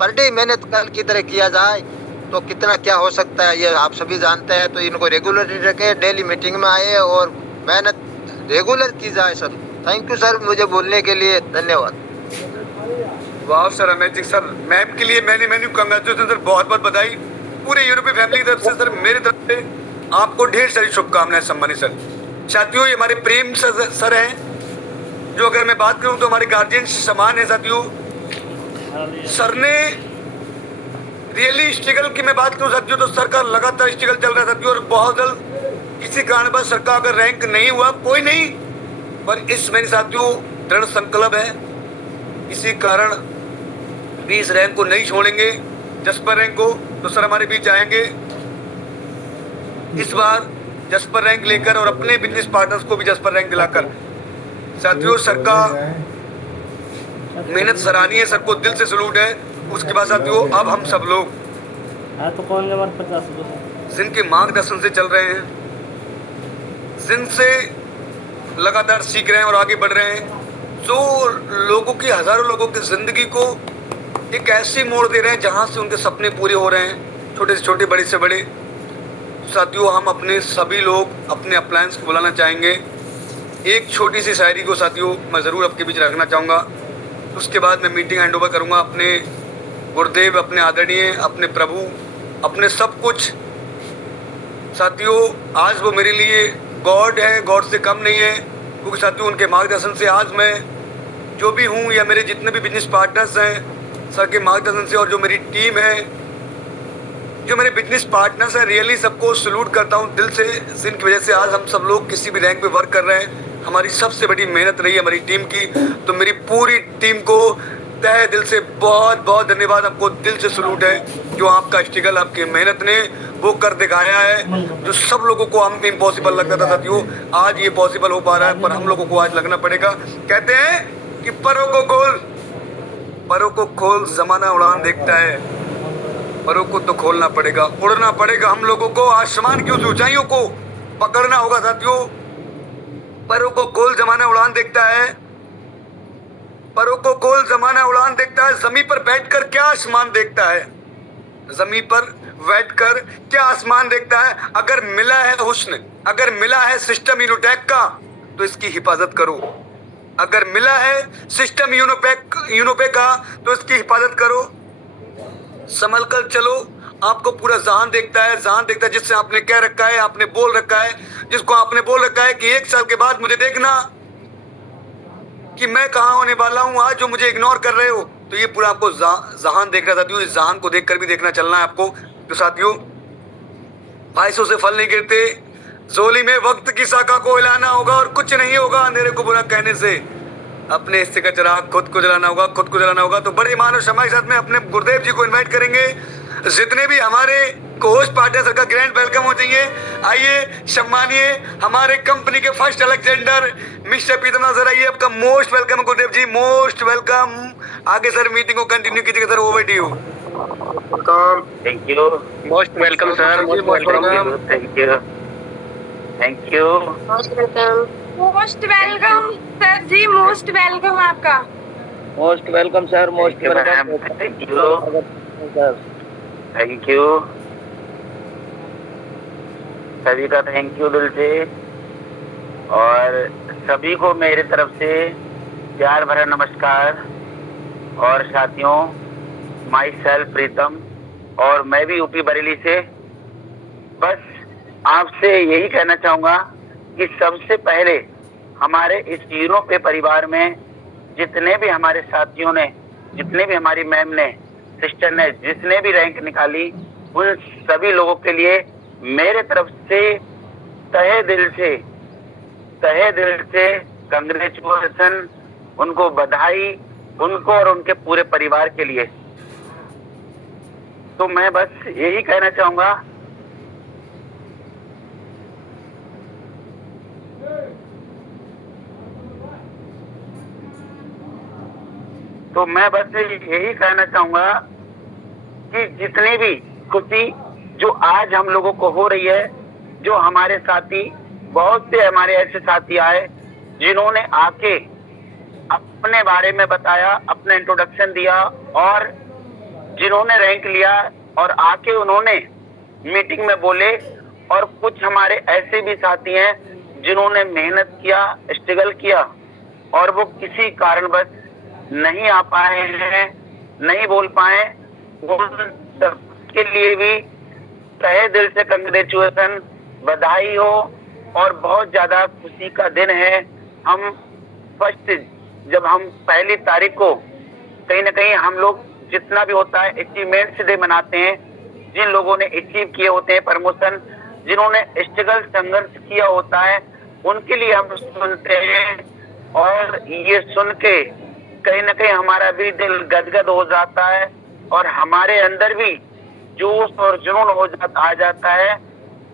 पर डे मेहनत कल की तरह किया जाए तो कितना क्या हो सकता है ये आप सभी जानते हैं। तो इनको रेगुलर रखे, डेली मीटिंग में आए और मेहनत रेगुलर की जाए सर। थैंक यू सर, मुझे बोलने के लिए धन्यवाद। वाह सर, अमेजिंग सर। मैम के लिए मैंने कंग्रेचुलेशन सर, बहुत बहुत बधाई पूरे यूरोपीय फैमिली की तरफ से सर। मेरी तरफ से आपको ढेर सारी शुभकामनाएं सम्मानित सर। साथियों, ये हमारे प्रेम सर हैं, जो अगर मैं बात करूं तो हमारे गार्जियन समान है साथियों। सर ने रियली स्ट्रगल की मैं बात करूं साथियों तो सर का लगातार स्ट्रगल चल रहा है साथियों। और बहुत जल्द किसी कारणवश सर का अगर रैंक नहीं हुआ कोई नहीं, पर इस मेरे साथियों दृढ़ संकल्प है, इसी कारण भी इस रैंक को नहीं छोड़ेंगे, जसपर रैंक को। तो सर हमारे बीच आएंगे इस बार जसपर रैंक लेकर और अपने बिजनेस पार्टनर्स को भी जसपर रैंक दिलाकर। साथियों, सर का मेहनत सराहनीय, सर को दिल से सलूट है। उसके बाद साथियों अब हम सब लोग तो कौन नंबर 50 जिनके मार्गदर्शन से चल रहे हैं, जिनसे लगातार सीख रहे हैं और आगे बढ़ रहे हैं, जो लोगों की हजारों लोगों की जिंदगी को एक ऐसी मोड़ दे रहे हैं जहां से उनके सपने पूरे हो रहे हैं, छोटे से छोटे बड़े से बड़े। साथियों, हम अपने सभी लोग अपने अप्लायंस को बुलाना चाहेंगे। एक छोटी सी शायरी को साथियों मैं ज़रूर आपके बीच रखना चाहूँगा। उसके बाद मैं मीटिंग हैंड ओवर करूँगा अपने गुरुदेव, अपने आदरणीय, अपने प्रभु, अपने सब कुछ। साथियों, आज वो मेरे लिए गॉड है, गॉड से कम नहीं है, क्योंकि साथियों उनके मार्गदर्शन से आज मैं जो भी हूँ, या मेरे जितने भी बिजनेस पार्टनर्स हैं सर के मार्गदर्शन से, और जो मेरी टीम है, जो मेरे बिजनेस पार्टनर्स हैं, रियली सबको सलूट करता हूँ दिल से, जिनकी वजह से आज हम सब लोग किसी भी रैंक पे वर्क कर रहे हैं। हमारी सबसे बड़ी मेहनत रही है हमारी टीम की। तो मेरी पूरी टीम को तहे दिल से बहुत बहुत धन्यवाद, आपको दिल से सलूट है। जो आपका स्ट्रगल, आपकी मेहनत ने वो कर दिखाया है, जो सब लोगों को हम इम्पॉसिबल लगता था साथियों, आज ये पॉसिबल हो पा रहा है। पर हम लोगों को आज लगना पड़ेगा। कहते हैं कि परों को खोल, जमाना उड़ान देखता है, परों को तो खोलना पड़ेगा, उड़ना पड़ेगा हम लोगों को, आसमान की उस ऊंचाइयों को पकड़ना होगा साथियों। परों को खोल, जमाना उड़ान देखता है, परों को खोल, जमाना उड़ान देखता है। जमीन पर बैठकर क्या आसमान देखता है, जमीन पर बैठकर क्या आसमान देखता है। अगर मिला है हुस्न, अगर मिला है सिस्टम यूनोटेक का, तो इसकी हिफाजत करो। अगर मिला है सिस्टम यूनोपेक का, तो इसकी हिफाजत करो। संभल कर चलो, आपको पूरा जहान देखता है, जहान देखता है जिससे आपने कह रखा है, आपने बोल रखा है, जिसको आपने बोल रखा है कि 1 साल के बाद मुझे देखना कि मैं कहाँ होने वाला हूँ। आज जो मुझे इग्नोर कर रहे हो, तो ये पूरा आपको जहान देख रहा था। इस जहान को देखकर भी देखना चलना है आपको। तो साथियों, ख्वाहिशों से फल नहीं गिरते, जोली में वक्त की शाखा को हिलाना होगा और कुछ नहीं होगा अंधेरे को बुरा कहने से। अपने हिस्से का चिराग खुद को जलाना होगा, खुद को जलाना होगा। तो बड़े मान और सम्मान के साथ में अपने गुरुदेव जी को इनवाइट करेंगे। जितने भी हमारे होस्ट पार्टनर का ग्रैंड वेलकम हो जाइए। आइए सम्मानिए हमारे कंपनी के first Alexander mister Pritam sir, आइए, आपका most welcome Gurudev ji, most welcome. आगे सर मीटिंग को कंटिन्यू कीजिएगा sir, over to you. Thank you, most welcome sir, most welcome, thank you, thank you, most welcome, most welcome sir जी, most welcome आपका। Most welcome sir, most welcome, thank you sir, thank you, सभी का thank you दिल से। और सभी को मेरी तरफ से प्यार भरा नमस्कार। और साथियों, माई सेल्फ प्रीतम, और मैं भी यूपी बरेली से। बस आपसे यही कहना चाहूँगा कि सबसे पहले हमारे इस यूरोपीय परिवार में जितने भी हमारे साथियों ने, जितने भी हमारी मैम ने, सिस्टर ने, जिसने भी रैंक निकाली, उन सभी लोगों के लिए मेरे तरफ से तहे दिल से कंग्रेचुलेशन, उनको बधाई, उनको और उनके पूरे परिवार के लिए। तो मैं बस यही कहना चाहूंगा कि जितनी भी खुशी जो आज हम लोगों को हो रही है, जो हमारे साथी, बहुत से हमारे ऐसे साथी आए जिन्होंने आके अपने बारे में बताया, अपना इंट्रोडक्शन दिया और जिन्होंने रैंक लिया और आके उन्होंने मीटिंग में बोले। और कुछ हमारे ऐसे भी साथी हैं जिन्होंने मेहनत किया, स्ट्रगल किया और वो किसी कारणवश नहीं आ पाए हैं, नहीं बोल पाए। उन सबके लिए भी तहे दिल से कंग्रेचुलेशन, बधाई हो। और बहुत ज्यादा खुशी का दिन है। हम जब हम पहली तारीख को कहीं ना कहीं हम लोग जितना भी होता है अचीवमेंट्स डे मनाते हैं। जिन लोगों ने अचीव किए होते हैं प्रमोशन, जिन्होंने स्ट्रगल संघर्ष किया होता है, उनके लिए हम सुनते हैं और ये सुन के कहीं ना कहीं हमारा भी दिल गदगद हो जाता है और हमारे अंदर भी जोश और जुनून आ जाता है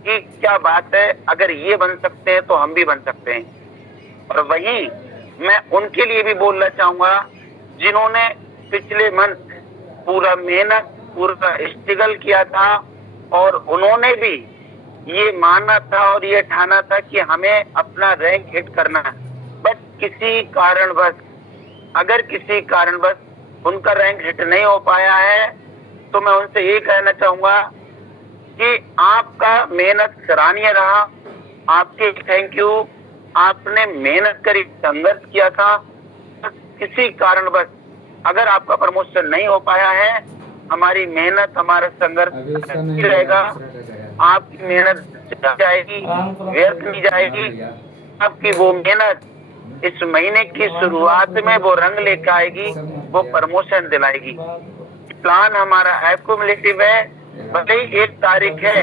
कि क्या बात है, अगर ये बन सकते हैं तो हम भी बन सकते हैं। और वहीं मैं उनके लिए भी बोलना चाहूंगा जिन्होंने पिछले मंथ पूरा मेहनत, पूरा स्ट्रगल किया था और उन्होंने भी ये माना था और ये ठाना था कि हमें अपना रैंक हिट करना है। बट अगर किसी कारणवश उनका रैंक हिट नहीं हो पाया है तो मैं उनसे ये कहना चाहूंगा कि आपका मेहनत सराहनीय रहा। आपके थैंक यू, आपने मेहनत करी, संघर्ष किया था। किसी कारणवश अगर आपका प्रमोशन नहीं हो पाया है, हमारी मेहनत, हमारा संघर्ष रहेगा। आपकी मेहनत जाएगी, व्यर्थ नहीं जाएगी। आपकी वो मेहनत इस महीने की शुरुआत में वो रंग लेकर आएगी, वो प्रमोशन दिलाएगी। प्लान हमारा एक्युमुलेटिव है। भले ही 1 तारीख है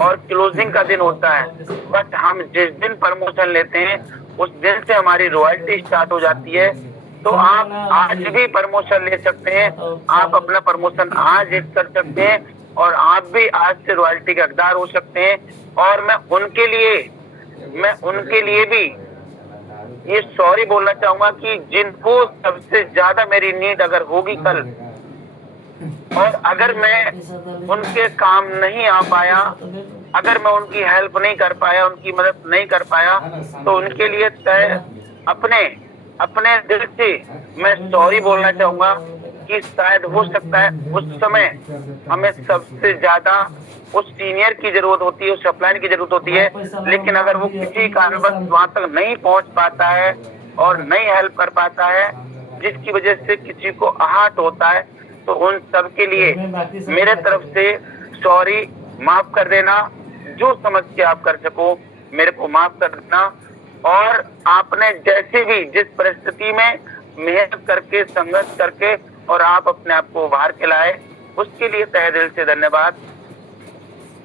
और क्लोजिंग का दिन होता है, बट हम जिस दिन प्रमोशन लेते हैं उस दिन से हमारी रॉयल्टी स्टार्ट हो जाती है। तो आप आज भी प्रमोशन ले सकते हैं, आप अपना प्रमोशन आज हिट कर सकते हैं और आप भी आज से रॉयल्टी के हकदार हो सकते हैं। और मैं उनके लिए भी ये सॉरी बोलना चाहूंगा कि जिनको सबसे ज्यादा मेरी नीड अगर होगी कल, और अगर मैं उनके काम नहीं आ पाया, अगर मैं उनकी हेल्प नहीं कर पाया, उनकी मदद नहीं कर पाया, तो उनके लिए अपने दिल से मैं सॉरी बोलना चाहूंगा कि शायद हो सकता है उस समय हमें सबसे ज्यादा उस सीनियर की जरूरत होती है, उस अपलाइन की जरूरत होती है। लेकिन अगर वो किसी कारणवश वहां तक नहीं पहुंच पाता है और नहीं हेल्प कर पाता है, जिसकी वजह से किसी को आहत होता है, तो उन सब के लिए मेरे तरफ से सॉरी, माफ कर देना। जो समझ के आप कर सको मेरे को माफ कर देना। और आपने जैसे भी जिस परिस्थिति में मेहनत करके, संघर्ष करके और आप अपने आप को उभार के लाए, उसके लिए तहे दिल से धन्यवाद।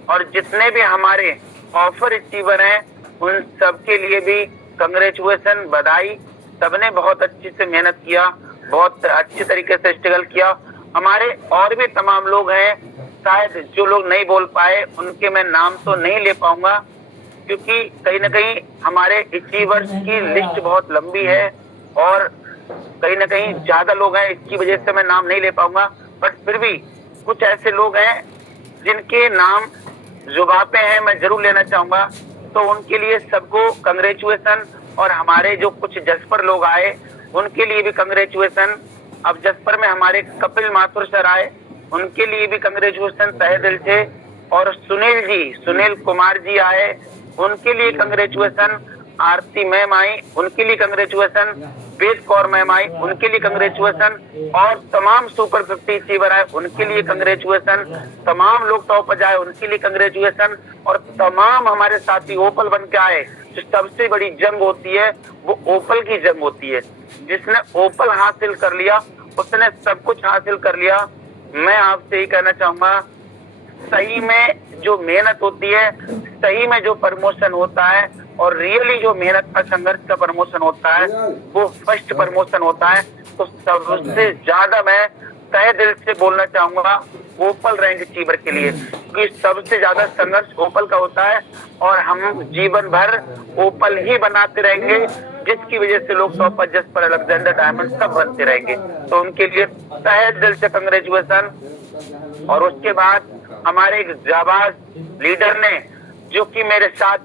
और जितने भी हमारे ऑफर अचीवर हैं उन सबके लिए भी कंग्रेचुलेशन, बधाई। सबने बहुत अच्छी से मेहनत किया, बहुत अच्छे तरीके से स्ट्रगल किया। हमारे और भी तमाम लोग हैं, शायद जो लोग नहीं बोल पाए उनके मैं नाम तो नहीं ले पाऊंगा, क्योंकि कहीं ना कहीं हमारे अचीवर्स की लिस्ट बहुत लंबी है और कहीं ना कहीं ज्यादा लोग हैं, इसकी वजह से मैं नाम नहीं ले पाऊंगा। बट फिर भी कुछ ऐसे लोग हैं जिनके नाम जुबान पे हैं, मैं जरूर लेना चाहूंगा। तो उनके लिए सबको कंग्रेचुलेशन। और हमारे जो कुछ जसपर लोग आए उनके लिए भी कंग्रेचुलेशन। अब जसपर में हमारे कपिल माथुर सर आए, उनके लिए भी कंग्रेचुलेशन तहे दिल से। और सुनील कुमार जी आए, उनके लिए कंग्रेचुलेशन। आरती मैम आई, उनके लिए कंग्रेचुलेशन। वेद कौर मैम आई, उनके लिए कंग्रेचुलेशन। और तमाम सुपर 50 अचीवर आए, उनके लिए कंग्रेचुलेशन। तमाम लोग टॉप जाए, उनके लिए कंग्रेचुलेशन। और तमाम हमारे साथी ओपल बन के आए। जो सबसे बड़ी जंग होती है वो ओपल की जंग होती है। जिसने ओपल हासिल कर लिया उसने सब कुछ हासिल कर लिया। मैं आपसे ही कहना चाहूंगा, सही में जो मेहनत होती है, सही में जो प्रमोशन होता है और रियली जो मेहनत का, संघर्ष का प्रमोशन होता है, वो फर्स्ट प्रमोशन होता है। तो सबसे ज्यादा मैं तहे दिल से बोलना चाहूंगा ओपल रैंक अचीवर के लिए, क्योंकि सबसे ज्यादा संघर्ष ओपल का होता है और हम जीवन भर ओपल ही बनाते रहेंगे, जिसकी वजह से लोग टॉपर जसपर अलेक्जेंडर डायमंड सब बनते रहेंगे। तो उनके लिए तहे दिल से कंग्रेचुलेशन। और उसके बाद हमारे एक जाबाज लीडर ने, जो कि मेरे साथ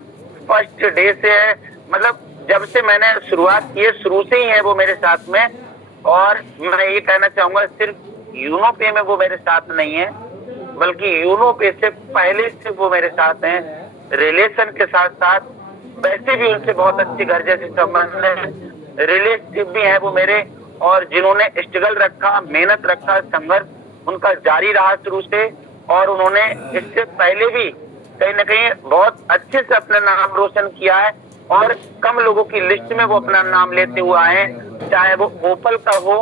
फर्स्ट डे से है, मतलब जब से मैंने शुरुआत की है शुरू से ही है वो मेरे साथ में। और मैं ये कहना चाहूंगा सिर्फ यूनो पे में वो मेरे साथ नहीं है, बल्कि यूनो पे से पहले से वो मेरे साथ हैं। रिलेशन के साथ साथ वैसे भी उनसे बहुत अच्छे घर जैसे संबंध है, रिलेटिव भी है वो मेरे, और जिन्होंने स्ट्रगल रखा, मेहनत रखा, संघर्ष उनका जारी रहा शुरू से, और उन्होंने इससे पहले भी कहीं ना कहीं बहुत अच्छे से अपना नाम रोशन किया है और कम लोगों की लिस्ट में वो अपना नाम लेते हुए आए हैं। चाहे वो ओपल का हो,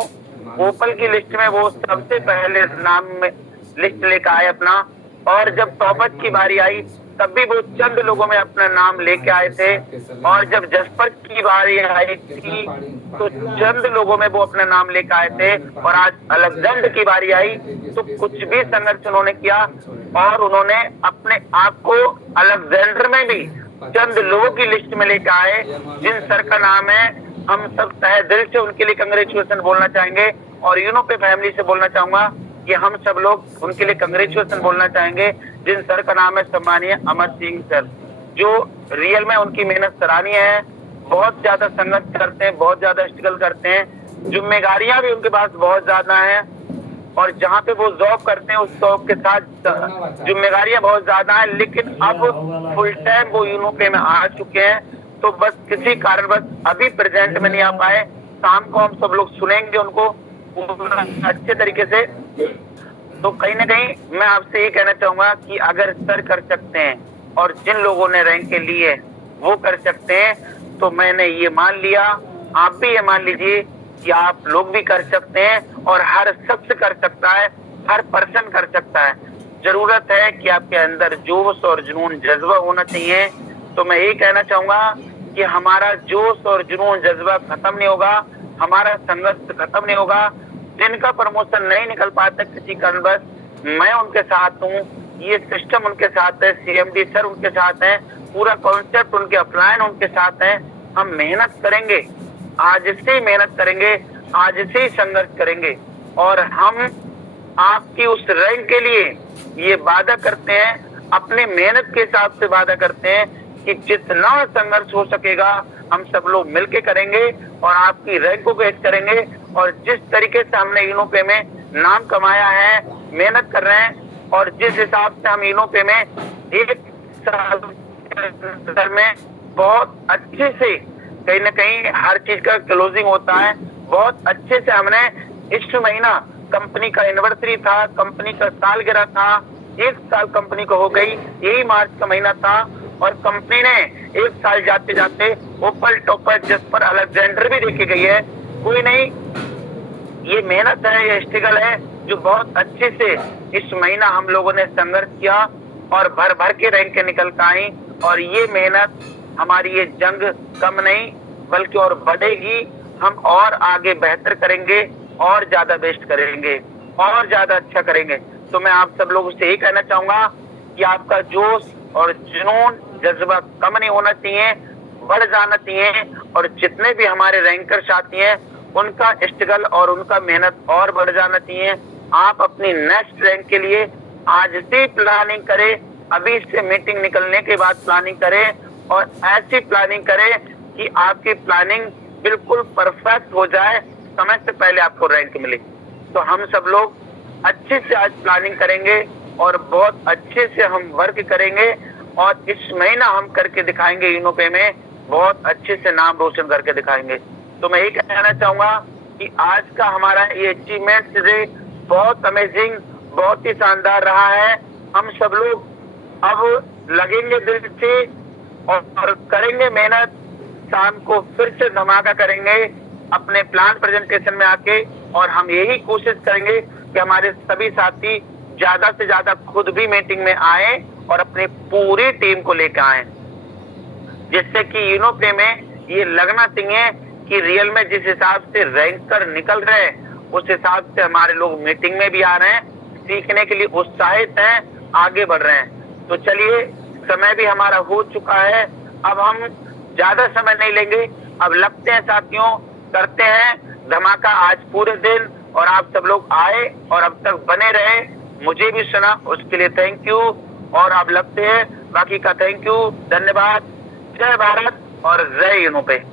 ओपल की लिस्ट में वो सबसे पहले नाम में लिस्ट लेकर आए अपना, और जब टॉपर की बारी आई तब भी वो चंद लोगों में अपना नाम लेके आए थे, और जब जसपर की बारी आई थी तो चंद लोगों में वो अपना नाम लेके आए थे, और आज अलेक्जेंडर की बारी आई तो कुछ भी संघर्ष उन्होंने किया और उन्होंने अपने आप को अलेक्जेंडर में भी चंद लोगों की लिस्ट में लेकर आए, जिन सर का नाम है। हम सब तहे दिल से उनके लिए कंग्रेचुलेशन बोलना चाहेंगे, और यूनो पे फैमिली से बोलना चाहूंगा कि हम सब लोग उनके लिए कंग्रेचुलेशन बोलना चाहेंगे, जिन सर का नाम है सम्मानीय अमर सिंह सर, जो रियल में उनकी मेहनत सराहनीय है। बहुत ज्यादा संघर्ष करते हैं, बहुत ज्यादा स्ट्रगल करते हैं, जिम्मेदारियां भी उनके पास बहुत ज्यादा हैं, और जहाँ पे वो जॉब करते हैं उस जॉब के साथ जिम्मेदारियां बहुत ज्यादा हैं, लेकिन अब फुल टाइम वो यूनो पे में आ चुके हैं। तो बस किसी कारणवश अभी प्रेजेंट में नहीं आ पाए। शाम को हम सब लोग सुनेंगे उनको अच्छे तरीके से। तो कहीं ना कहीं मैं आपसे ये कहना चाहूंगा कि अगर सर कर सकते हैं और जिन लोगों ने रैंक के लिए वो कर सकते हैं, तो मैंने ये मान लिया, आप भी ये मान लीजिए कि आप लोग भी कर सकते हैं, और हर शख्स कर सकता है, हर पर्सन कर सकता है। जरूरत है कि आपके अंदर जोश और जुनून जज्बा होना चाहिए। तो मैं यही कहना चाहूंगा कि हमारा जोश और जुनून जज्बा खत्म नहीं होगा, हमारा संघर्ष खत्म नहीं होगा। जिनका प्रमोशन नहीं निकल पाता किसी कारणवश, मैं उनके साथ हूँ, ये सिस्टम उनके साथ है, सीएमडी सर उनके साथ है, पूरा कॉन्सेप्ट उनके अपलाइन उनके साथ है। हम मेहनत करेंगे, आज से ही मेहनत करेंगे, आज से ही संघर्ष करेंगे, और हम आपकी उस रैंक के लिए ये वादा करते हैं, अपने मेहनत के हिसाब से वादा करते हैं कि जितना संघर्ष हो सकेगा हम सब लोग मिलके करेंगे और आपकी रैंक को बेच करेंगे। और जिस तरीके से हमने यूनो पे में नाम कमाया है, मेहनत कर रहे हैं, और जिस हिसाब से हम यूनो पे में एक साल में बहुत अच्छे से कहीं ना कहीं हर चीज का क्लोजिंग होता है, बहुत अच्छे से हमने इस महीना कंपनी का एनिवर्सरी था, कंपनी का सालगिरह था, 1 साल कंपनी को हो गई, यही मार्च का महीना था, और कंपनी ने 1 साल जाते जाते ओपल टॉपर जसपर अलेक्जेंडर भी देके गई है। कोई नहीं, ये मेहनत है, ये स्ट्रगल है, जो बहुत अच्छे से इस महीना हम लोगों ने संघर्ष किया और भर भर के रैंक के निकल कर आई। और ये मेहनत हमारी ये जंग कम नहीं बल्कि और बढ़ेगी। हम और आगे बेहतर करेंगे, और ज्यादा बेस्ट करेंगे, और ज्यादा अच्छा करेंगे। तो मैं आप सब लोगों से यही कहना चाहूंगा कि आपका जोश और जुनून जज्बा कम नहीं होना चाहिए, बढ़ जाना चाहिए। और जितने भी हमारे रैंकर साथी हैं उनका स्ट्रगल और उनका मेहनत और बढ़ जाना चाहिए। आप अपनी नेक्स्ट रैंक के लिए आज से प्लानिंग करें, अभी से मीटिंग निकलने के बाद प्लानिंग करें, और ऐसी प्लानिंग करें कि आपकी प्लानिंग बिल्कुल परफेक्ट हो जाए, समय से पहले आपको रैंक मिले। तो हम सब लोग अच्छे से आज प्लानिंग करेंगे और बहुत अच्छे से हम वर्क करेंगे, और इस महीना हम करके दिखाएंगे, यूनो पे में बहुत अच्छे से नाम रोशन करके दिखाएंगे। तो मैं ये कहना चाहूंगा कि आज का हमारा ये अचीवमेंट डे बहुत अमेजिंग, बहुत ही शानदार रहा है। हम सब लोग अब लगेंगे दिल से और करेंगे मेहनत, शाम को फिर से धमाका करेंगे अपने प्लान प्रेजेंटेशन में आके, और हम यही कोशिश करेंगे कि हमारे सभी साथी ज्यादा से ज्यादा खुद भी मीटिंग में आए और अपनी पूरी टीम को लेकर आए, जिससे कि यूनो पे में ये लगना चाहिए कि रियल में जिस हिसाब से रैंकर निकल रहे उस हिसाब से हमारे लोग मीटिंग में भी आ रहे हैं, सीखने के लिए उत्साहित हैं, आगे बढ़ रहे हैं। तो चलिए, समय भी हमारा हो चुका है, अब हम ज्यादा समय नहीं लेंगे, अब लगते हैं साथियों, करते हैं धमाका आज पूरे दिन। और आप सब लोग आए और अब तक बने रहे, मुझे भी सुना, उसके लिए थैंक यू। और आप लगते हैं, बाकी का थैंक यू, धन्यवाद। जय भारत और जय यूनो पे।